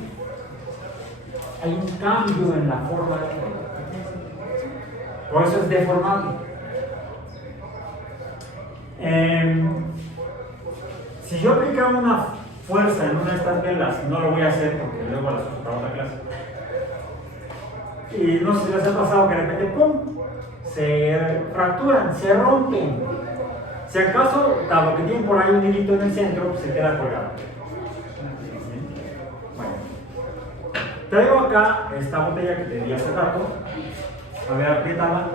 Hay un cambio en la forma de cuerpo. Por eso es deformable. Si yo aplicara una fuerza en una de estas velas, no lo voy a hacer porque luego las uso para otra clase. Y no sé si les ha pasado que de repente, ¡pum!, se fracturan, se rompen. Si acaso, dado que tienen por ahí un hilito en el centro, pues se queda colgado. Bueno, traigo acá esta botella que te di hace rato. A ver, apriétala.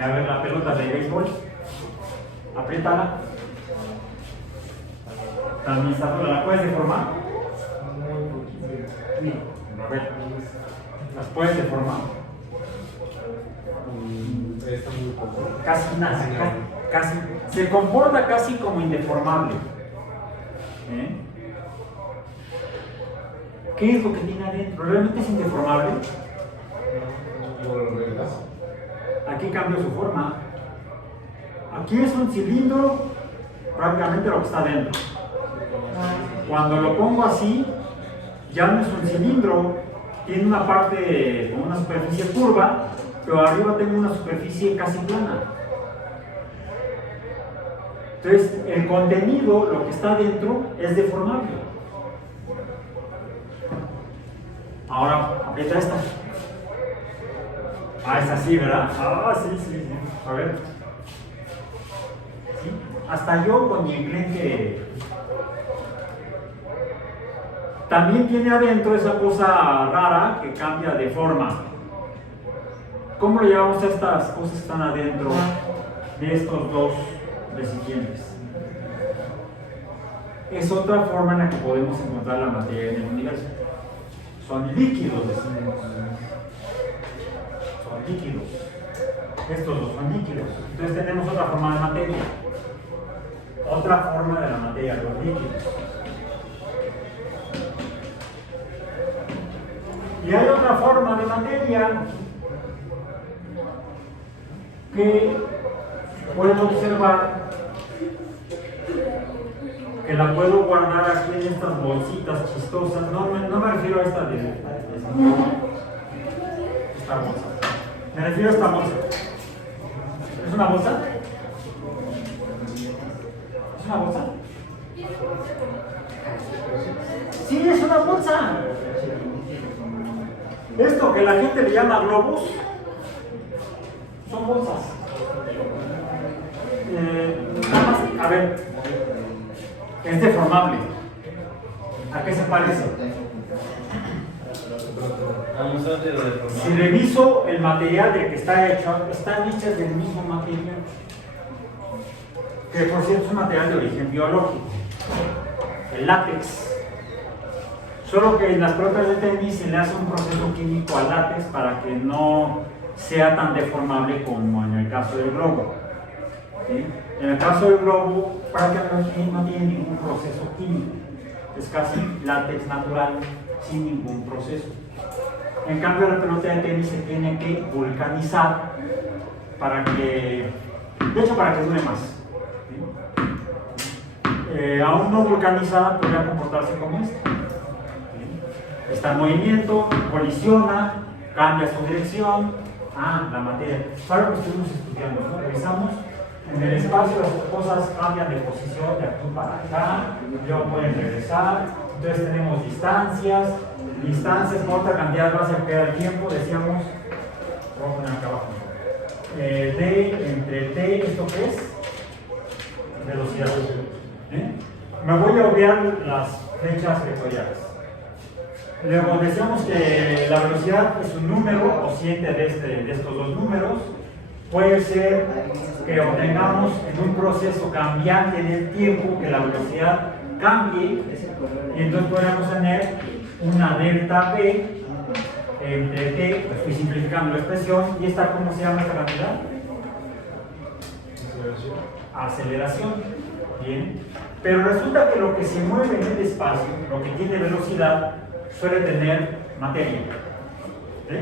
A ver, la pelota de béisbol. Apriétala. También está dura. ¿La puedes deformar? A ver, ¿las puedes deformar? Está muy poco. Casi nada, casi, se comporta casi como indeformable. ¿Qué es lo que tiene adentro? ¿Realmente es indeformable? Aquí cambió su forma. Aquí es un cilindro, prácticamente lo que está adentro. Cuando lo pongo así, ya no es un cilindro, tiene una parte con una superficie curva, pero arriba tengo una superficie casi plana. Entonces, el contenido, lo que está dentro, es deformable. Ahora, aprieta esta. Ah, es así, ¿verdad? Ah, sí. A ver. ¿Sí? Hasta yo con mi enclenque. También tiene adentro esa cosa rara que cambia de forma. ¿Cómo le llamamos a estas cosas que están adentro de estos dos recipientes? Es otra forma en la que podemos encontrar la materia en el universo. Son líquidos, decimos. Son líquidos. Estos dos son líquidos. Entonces tenemos otra forma de materia. Otra forma de la materia, los líquidos. Y hay otra forma de materia que puedo observar, que la puedo guardar aquí en estas bolsitas chistosas. No me refiero a esta esta bolsa. Me refiero a esta bolsa. ¿Es una bolsa? ¿Es una bolsa? Sí, es una bolsa. Esto que la gente le llama globos son bolsas. Nada más, a ver, es deformable. ¿A qué se parece? Si reviso el material del que está hecho, están hechas del mismo material, que por cierto es un material de origen biológico, el látex. Solo que en las pelotas de tenis se le hace un proceso químico al látex para que no sea tan deformable como en el caso del globo. ¿Sí? En el caso del globo prácticamente no tiene ningún proceso químico, es casi látex natural sin ningún proceso. En cambio la pelota de tenis se tiene que vulcanizar para que, de hecho para que dure más. ¿Sí? Aún no vulcanizada podría comportarse como esta. ¿Sí? Está en movimiento, colisiona, cambia su dirección. La materia. Para lo que estuvimos estudiando, ¿no? Revisamos en el espacio las cosas cambian de posición de aquí para acá, luego pueden regresar. Entonces tenemos distancias por otra cantidad va a ser el tiempo, decíamos, vamos a poner acá abajo. D entre T, ¿esto qué es? Velocidad. Me voy a obviar las flechas vectoriales. Luego decíamos que la velocidad es un número cociente de estos dos números. Puede ser que obtengamos en un proceso cambiante en el tiempo que la velocidad cambie, y entonces podríamos tener una delta P entre T, estoy simplificando la expresión, y esta, ¿cómo se llama esta cantidad? Aceleración. Bien. Pero resulta que lo que se mueve en el espacio, lo que tiene velocidad, suele tener materia. ¿Sí?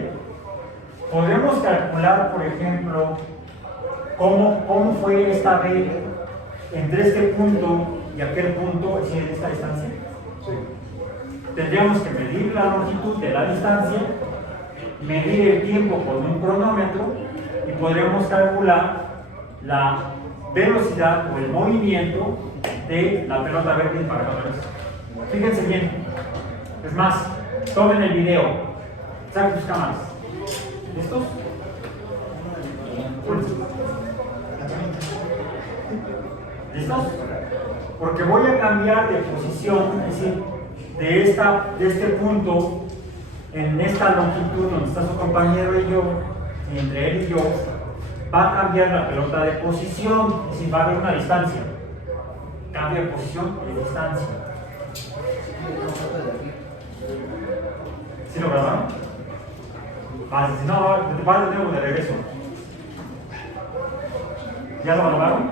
Podemos calcular, por ejemplo, cómo fue esta B entre este punto y aquel punto, es decir, en esta distancia. Sí. Tendríamos que medir la longitud de la distancia, medir el tiempo con un cronómetro y podríamos calcular la velocidad o el movimiento de la pelota verde para cada vez. Fíjense bien. Es más, tomen el video. Saquen sus cámaras. ¿Listos? ¿Listos? Porque voy a cambiar de posición, es decir, de este punto en esta longitud donde está su compañero y yo, y entre él y yo, va a cambiar la pelota de posición, es decir, va a haber una distancia. Cambia de posición y de distancia. ¿Sí lo grabaron? Vale, si no, va de nuevo de regreso. ¿Ya lo grabaron?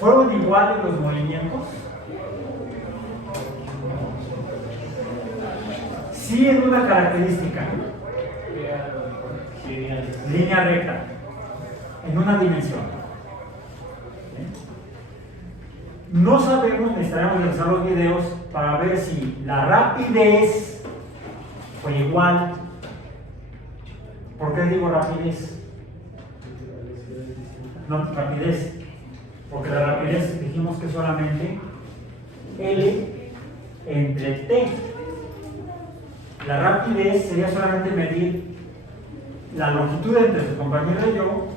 ¿Fueron iguales los movimientos? Sí, en una característica. Línea recta. En una dimensión. No sabemos, necesitaremos revisar los videos para ver si la rapidez fue igual. ¿Por qué digo rapidez? No, rapidez. Porque la rapidez dijimos que solamente L entre T. La rapidez sería solamente medir la longitud entre su compañero y yo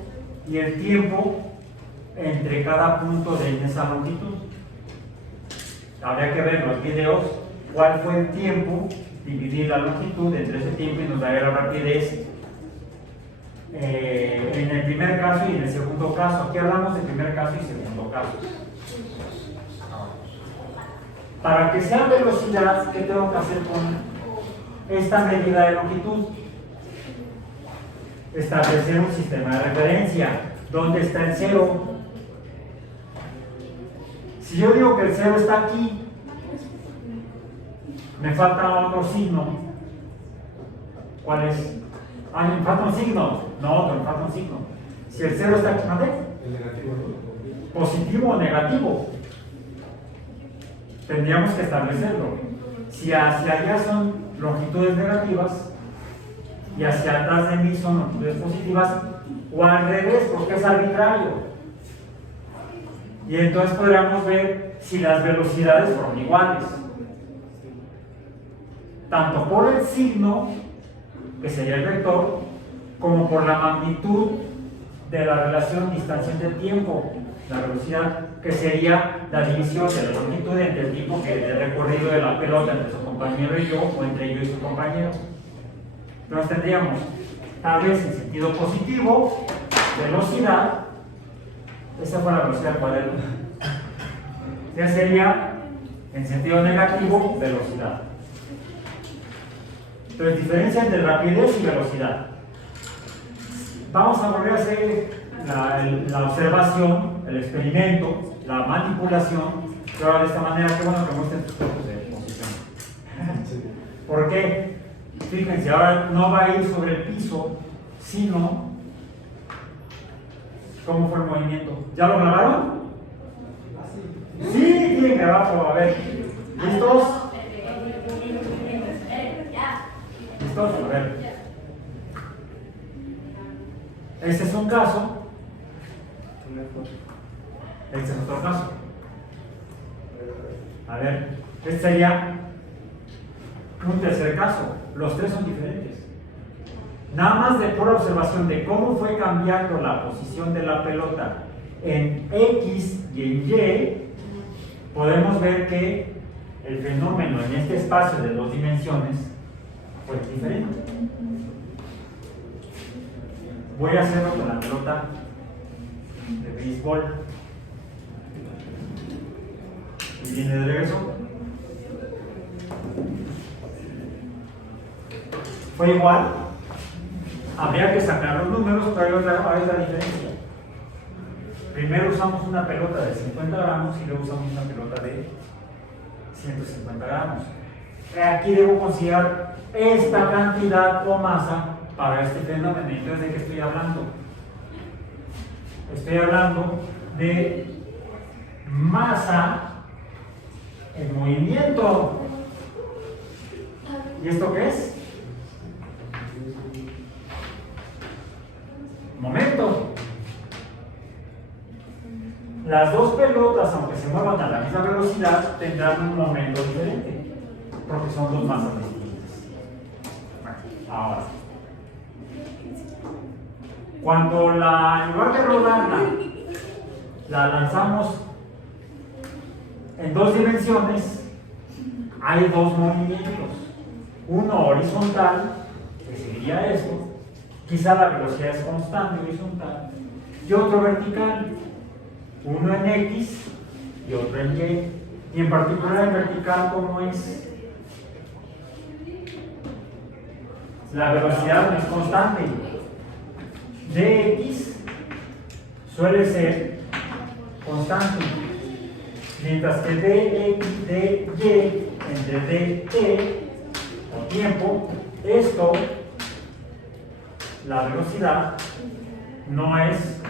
y el tiempo entre cada punto de esa longitud. Habría que ver los videos cuál fue el tiempo, dividir la longitud entre ese tiempo y nos daría la rapidez en el primer caso y en el segundo caso. Aquí hablamos de primer caso y segundo caso. Para que sea velocidad, ¿qué tengo que hacer con esta medida de longitud? Establecer un sistema de referencia. ¿Dónde está el cero? Si yo digo que el cero está aquí, me falta otro signo. ¿Cuál es? Ah, me falta un signo. No, me falta un signo. Si el cero está aquí, ¿mande? El negativo, ¿no? ¿Positivo o negativo? Tendríamos que establecerlo. Si hacia allá son longitudes negativas y hacia atrás de mí son longitudes positivas, o al revés, porque es arbitrario. Y entonces podríamos ver si las velocidades fueron iguales. Tanto por el signo, que sería el vector, como por la magnitud de la relación distancia-tiempo, la velocidad, que sería la división de la longitud entre el tiempo del recorrido de la pelota entre su compañero y yo, o entre yo y su compañero. Entonces tendríamos, tal vez en sentido positivo, velocidad, esa fue la velocidad cuadrada. Ya sería en sentido negativo, velocidad. Entonces, diferencia entre rapidez y velocidad. Vamos a volver a hacer la observación, el experimento, la manipulación, pero ahora de esta manera, qué bueno que muestren tus cuerpos de posición. ¿Por qué? Fíjense, ahora no va a ir sobre el piso, sino, ¿cómo fue el movimiento? ¿Ya lo grabaron? Sí, tienen grabado, a ver. ¿Listos? ¿Listos? A ver. Este es un caso. Este es otro caso. A ver, este sería un tercer caso. Los tres son diferentes. Nada más de pura observación de cómo fue cambiando la posición de la pelota en X y en Y, podemos ver que el fenómeno en este espacio de dos dimensiones fue diferente. Voy a hacerlo con la pelota de béisbol. Y viene de regreso. Fue igual. Habría que sacar los números, pero hay otra diferencia. Primero usamos una pelota de 50 gramos y luego usamos una pelota de 150 gramos. Aquí debo considerar esta cantidad o masa para este fenómeno. Entonces, ¿de qué estoy hablando? Estoy hablando de masa en movimiento. ¿Y esto qué es? Momento. Las dos pelotas, aunque se muevan a la misma velocidad, tendrán un momento diferente, porque son dos masas distintas. Bueno, ahora, cuando en lugar de rodarla, la lanzamos en dos dimensiones, hay dos movimientos. Uno horizontal, que seguiría esto, quizá la velocidad es constante horizontal, y otro vertical, uno en X y otro en Y. Y en particular el vertical, ¿cómo es? La velocidad no es constante. Dx suele ser constante, mientras que dx, dy entre dt o tiempo, esto, la velocidad, no es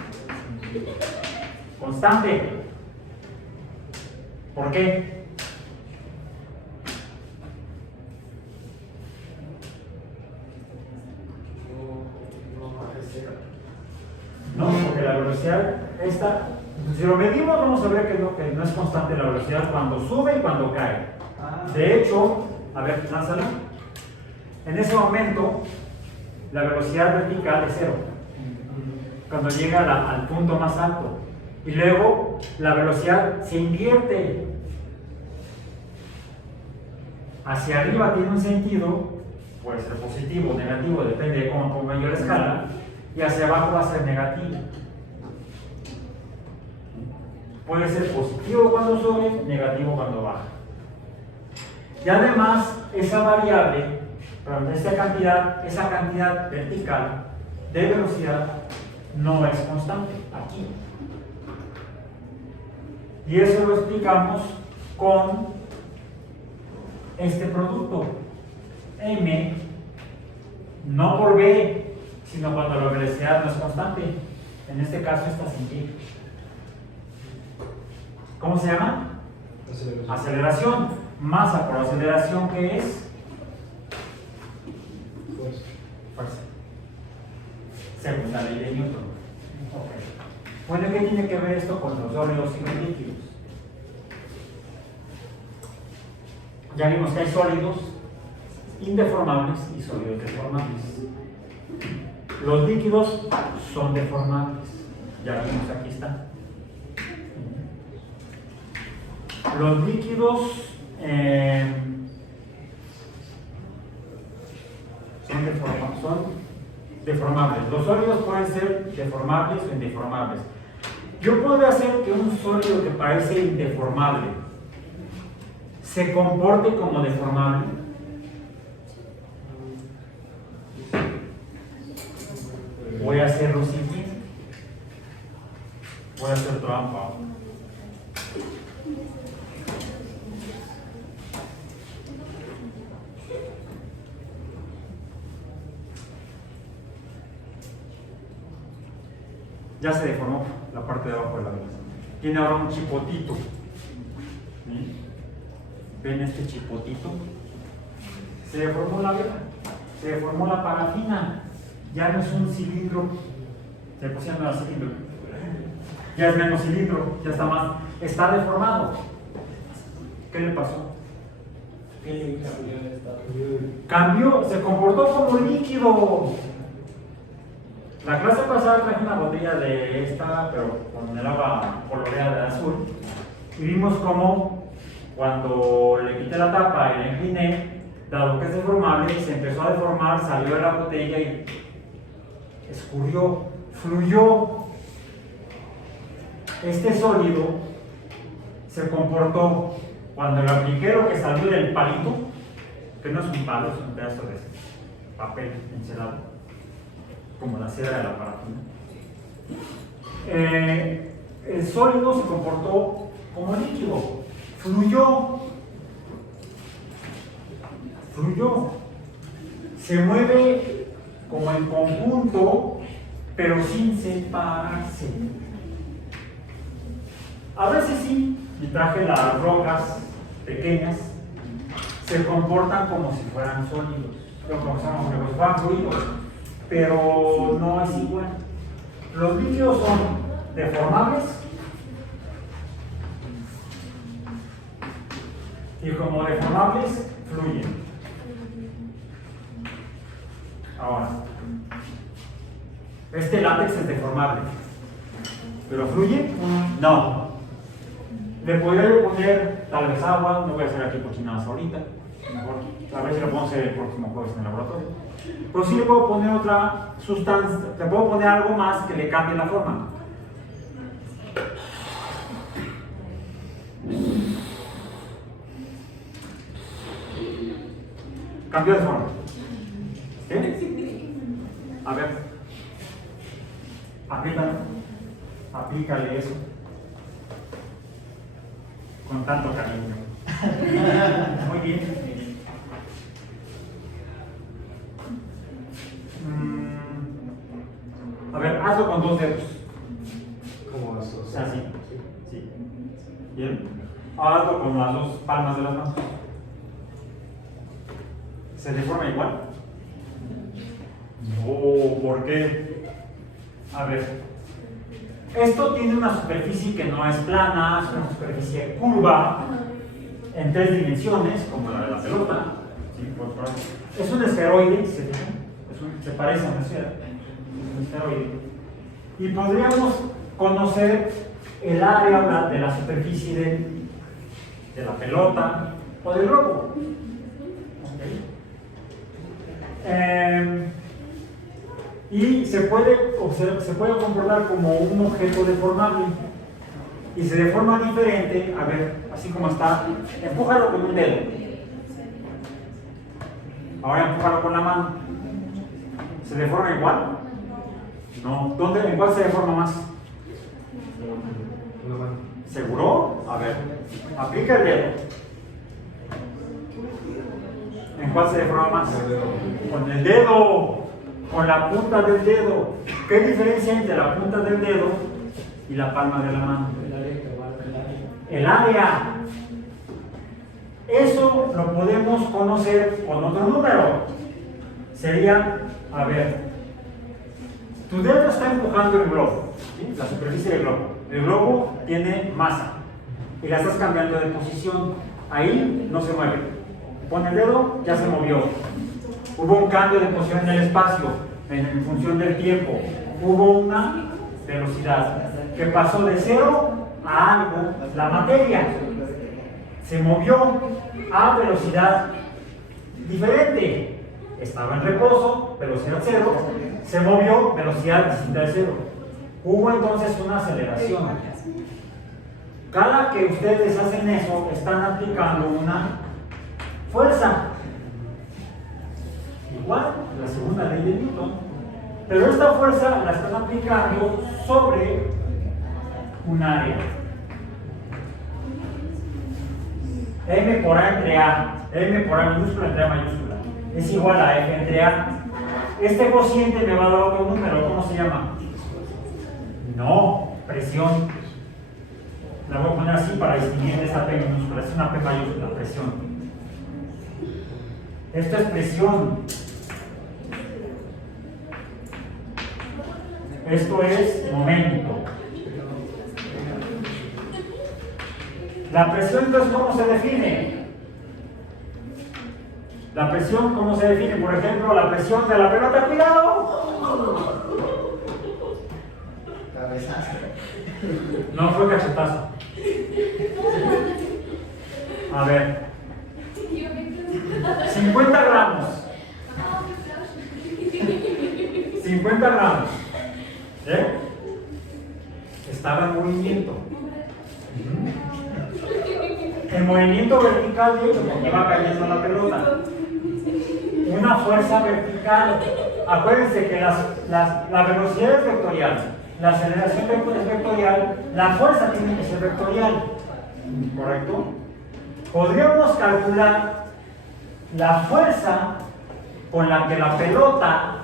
constante. ¿Por qué? No, porque la velocidad esta, si lo medimos vamos a ver que no es constante la velocidad cuando sube y cuando cae. De hecho, a ver, lánzalo. En ese momento, la velocidad vertical es 0. Cuando llega al punto más alto. Y luego la velocidad se invierte. Hacia arriba tiene un sentido, puede ser positivo o negativo, depende de cómo ponga yo la escala. y hacia abajo va a ser negativo. Puede ser positivo cuando sube, negativo cuando baja. Y además, esa variable, perdón, esa cantidad vertical de velocidad no es constante aquí. Y eso lo explicamos con este producto. M, no por B, sino cuando la velocidad no es constante. En este caso está sin T. ¿Cómo se llama? Aceleración. Masa por aceleración, ¿qué es? Fuerza. Según la ley de Newton. Okay. Bueno, ¿qué tiene que ver esto con los sólidos y los líquidos? Ya vimos que hay sólidos indeformables y sólidos deformables. Los líquidos son deformables. Ya vimos, aquí está. Los líquidos son deformables. Los sólidos pueden ser deformables o indeformables. Yo puedo hacer que un sólido que parece indeformable se comporte como deformable. Voy a hacer lo siguiente. Voy a hacer trampa. Ya se deformó la parte de abajo de la vela. Tiene ahora un chipotito. ¿Sí? ¿Ven este chipotito? Se deformó la vela, se deformó la parafina. Ya no es un cilindro. Se pusieron al cilindro. Ya es menos cilindro, ya está más. Está deformado. ¿Qué le pasó? Cambió, se comportó como líquido. La clase pasada traje una botella de esta, pero con el agua coloreada de azul, y vimos cómo cuando le quité la tapa y la incliné, dado que es deformable, se empezó a deformar, salió de la botella y escurrió, fluyó. Este sólido se comportó cuando le apliqué lo que salió del palito, que no es un palo, es un pedazo de papel encerado, como la cera de la parafina. El sólido se comportó como líquido, fluyó, se mueve como en conjunto, pero sin separarse. A veces sí, y traje las rocas pequeñas, se comportan como si fueran sólidos, como si fueran fluidos, pero no es igual. Los líquidos son deformables y como deformables fluyen. Ahora, este látex es deformable, pero ¿fluye? No. Le podría yo poner tal vez agua, no voy a hacer aquí cochinadas ahorita, mejor, a ver si lo podemos hacer el próximo jueves en el laboratorio. Pero sí le puedo poner otra sustancia, le puedo poner algo más que le cambie la forma. Cambio de forma. ¿Qué? A ver. Aplícale eso. Con tanto cariño. Muy bien, muy bien. A ver, hazlo con 2 dedos. ¿Cómo eso? O sea, así. Sí. ¿Bien? Ahora hazlo con las 2 palmas de las manos. ¿Se deforma igual? No, ¿por qué? A ver. Esto tiene una superficie que no es plana, es una superficie curva en 3 dimensiones, como la de la pelota. ¿Sí? Es un esferoide, ¿se fijan? Se parece a una esfera. Es un esferoide. Y podríamos conocer el área de la superficie de la pelota o del globo. ¿Okay? Y se puede comportar como un objeto deformable. Y se deforma diferente, a ver, así como está, empújalo con un dedo. Ahora empújalo con la mano. ¿Se deforma igual? No. ¿En cuál se deforma más? Una mano. ¿Seguro? A ver, aplica el dedo. ¿En cuál se deforma más? Con el dedo, con la punta del dedo. ¿Qué diferencia hay entre la punta del dedo y la palma de la mano? El área. Eso lo podemos conocer con otro número. Sería, a ver, tu dedo está empujando el globo, ¿sí? La superficie del globo. El globo tiene masa y la estás cambiando de posición. Ahí no se mueve. Pon el dedo, ya se movió. Hubo un cambio de posición en el espacio, en función del tiempo. Hubo una velocidad que pasó de cero a algo, la materia. Se movió a velocidad diferente. Estaba en reposo, velocidad cero. Se movió, velocidad distinta de cero. Hubo entonces una aceleración. Cada que ustedes hacen eso, están aplicando una fuerza. Igual, la segunda ley de Newton. Pero esta fuerza la están aplicando sobre un área. M por A entre A. M por A minúscula entre A mayúscula. Es igual a F entre A. Este cociente me va a dar otro número. ¿Cómo se llama? No, presión. La voy a poner así para distinguir esa P minúscula. Es una P mayúscula, presión. Esto es presión. Esto es momento. La presión, entonces, ¿cómo se define? La presión, ¿cómo se define? Por ejemplo, la presión de la pelota. ¡Cuidado! Cabezazo. No fue cachetazo. A ver. 50 gramos. 50 gramos. ¿Eh? Estaba en movimiento. En movimiento vertical, de hecho, porque iba cayendo la pelota. Una fuerza vertical. Acuérdense que la velocidad es vectorial, la aceleración es vectorial, la fuerza tiene que ser vectorial. ¿Correcto? Podríamos calcular la fuerza con la que la pelota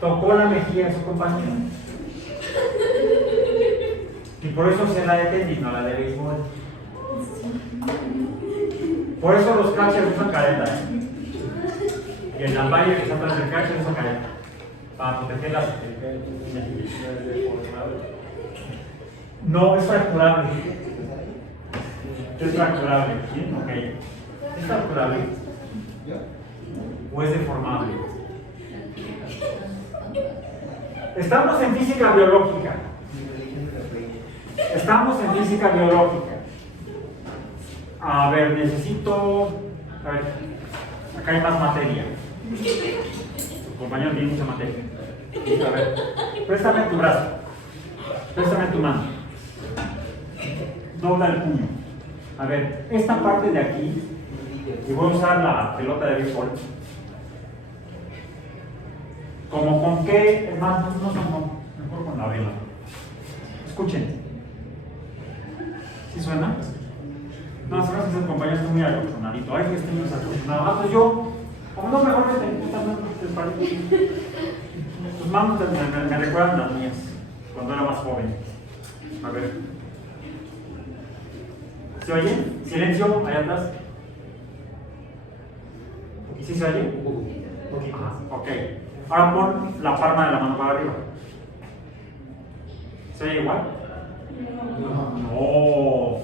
tocó la mejilla de su compañero. Y por eso se la de tenis, no la de béisbol. Por eso los catchers usan careta, ¿eh? Y en la valla que está atrás del catcher usan careta. Para proteger las. No, es fracturable. Es fracturable, ¿sí? Ok. ¿Es fracturable? ¿O es deformable? Estamos en física biológica. Estamos en física biológica. A ver, necesito. A ver, acá hay más materia. Tu compañero tiene mucha materia. A ver, préstame tu brazo. Préstame tu mano. Dobla el puño. A ver, esta parte de aquí, y voy a usar la pelota de béisbol. Como con qué, es más, no son mejor con la vela. Escuchen. ¿Sí suena? No, se me hace que el compañero está muy acojonadito. Ay, que estoy muy desafortunado. Ah, pues yo, como no, mejor que tus manos me recuerdan las mías, cuando era más joven. A ver. ¿Se oye? Silencio, allá atrás. ¿Sí se oye? Ajá, ok. Ahora pon la palma de la mano para arriba. ¿Se oye igual? No.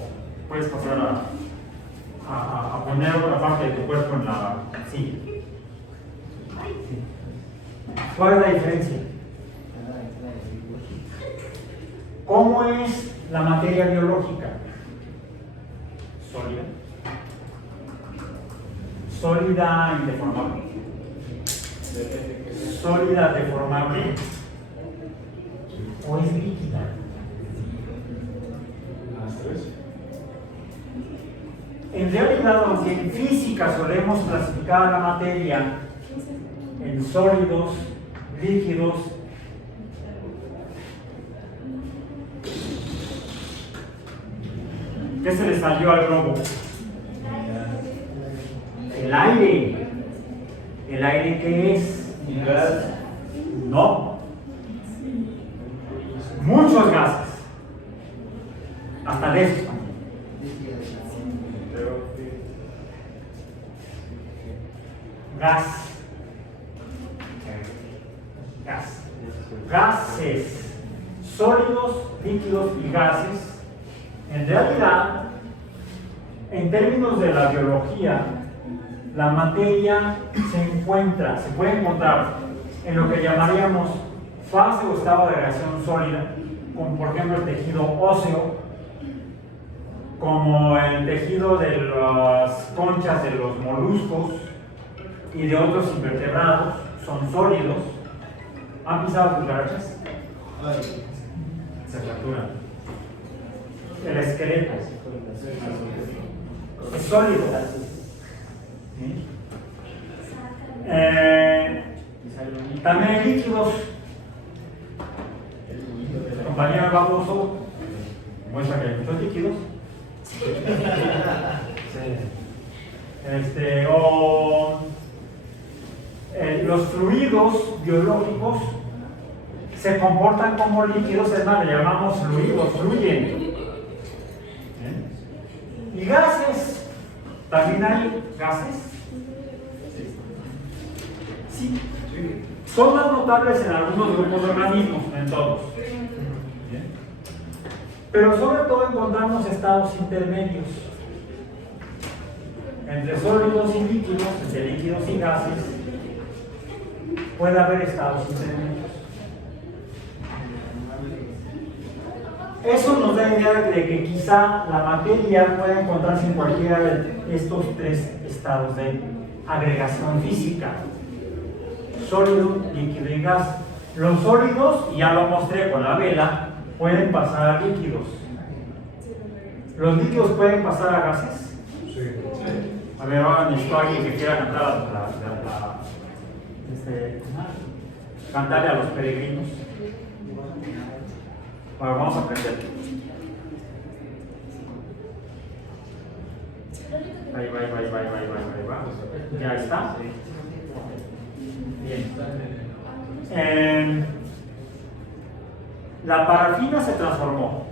Puedes pasar a poner otra parte de tu cuerpo en la. Sí. ¿Cuál es la diferencia? ¿Cómo es la materia biológica? Sólida. Sólida y deformable. Sólida, deformable. o es líquida? Las tres. En realidad, aunque en física solemos clasificar a la materia en sólidos, líquidos, ¿qué se le salió al globo? El aire. ¿El aire qué es? Gas. No. Muchos gases. Hasta de esos. Gas. Gas. Gases. Sólidos, líquidos y gases. En realidad, en términos de la biología, la materia se puede encontrar en lo que llamaríamos fase o estado de reacción sólida, como por ejemplo el tejido óseo, como el tejido de las conchas de los moluscos y de otros invertebrados, son sólidos. ¿Han pisado cucarachas? Se fracturan. El esqueleto es sólido. ¿Sí? También hay líquidos. El compañero baboso muestra que hay muchos líquidos. Los fluidos biológicos se comportan como líquidos, es más, le llamamos fluidos, fluyen. Y gases, también hay gases. Sí. Son más notables en algunos grupos de organismos, en todos. Pero sobre todo encontramos estados intermedios. Entre sólidos y líquidos, entre líquidos y gases, puede haber estados intermedios. Eso nos da idea de que quizá la materia pueda encontrarse en cualquiera de estos tres estados de agregación física: sólido, líquido y gas. Los sólidos, y ya lo mostré con la vela, pueden pasar a líquidos. ¿Los líquidos pueden pasar a gases? Sí. A ver, ahora necesito a alguien que quiera cantar cantarle a los peregrinos. Bueno, vamos a aprender. Ahí va. Ya está. Bien. La parafina se transformó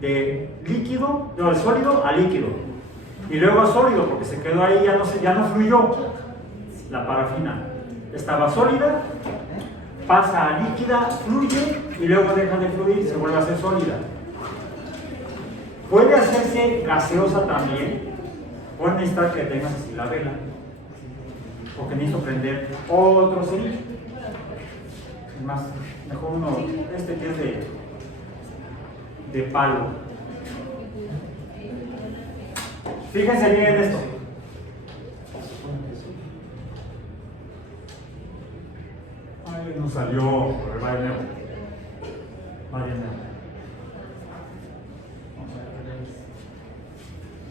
de líquido, de sólido a líquido. Y luego a sólido, porque se quedó ahí, ya no fluyó. La parafina estaba sólida, pasa a líquida, fluye y luego deja de fluir, se vuelve a hacer sólida. Puede hacerse gaseosa también. Puede necesitar que tengas así la vela, porque necesito prender otro cerillo. Es más, mejor uno, este que es de palo. Fíjense bien en esto. Ay, no salió, va de nuevo.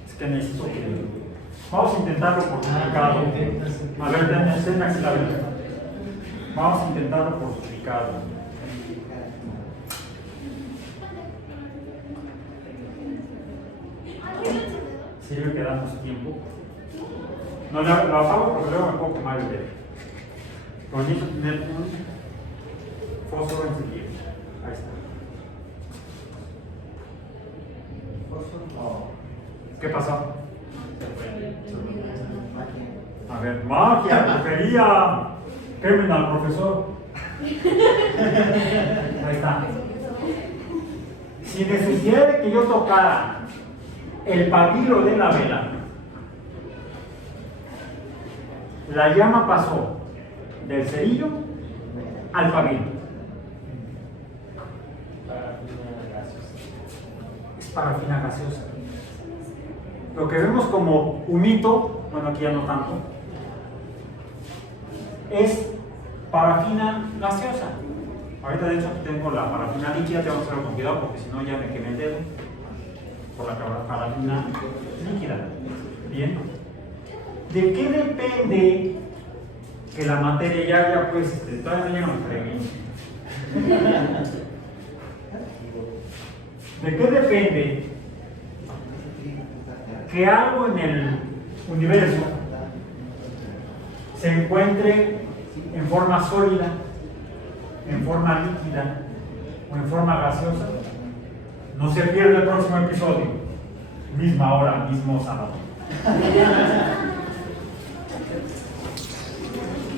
Es que necesito que... Vamos a intentarlo por duplicado. A ver, denme aquí la vela. Vamos a intentarlo por duplicado. Sirve que damos tiempo. No, lo apago porque luego me puedo quemar el dedo. Pero necesito tener un fósforo encendido. Ahí está. ¿Qué pasó? A ver, magia, brujería. Quemen al profesor. Ahí está. Si necesidad de que yo tocara el pabilo de la vela, la llama pasó del cerillo al pabilo. Es parafina gaseosa. Lo que vemos como humito, bueno, aquí ya no tanto, es parafina gaseosa. Ahorita de hecho aquí tengo la parafina líquida, tengo que hacerlo con cuidado porque si no ya me quemé el dedo por la parafina líquida. Bien. ¿De qué depende que la materia ya pues, todavía no me fregué? ¿De qué depende que algo en el universo se encuentre en forma sólida, en forma líquida o en forma gaseosa? No se pierde el próximo episodio, misma hora, mismo sábado.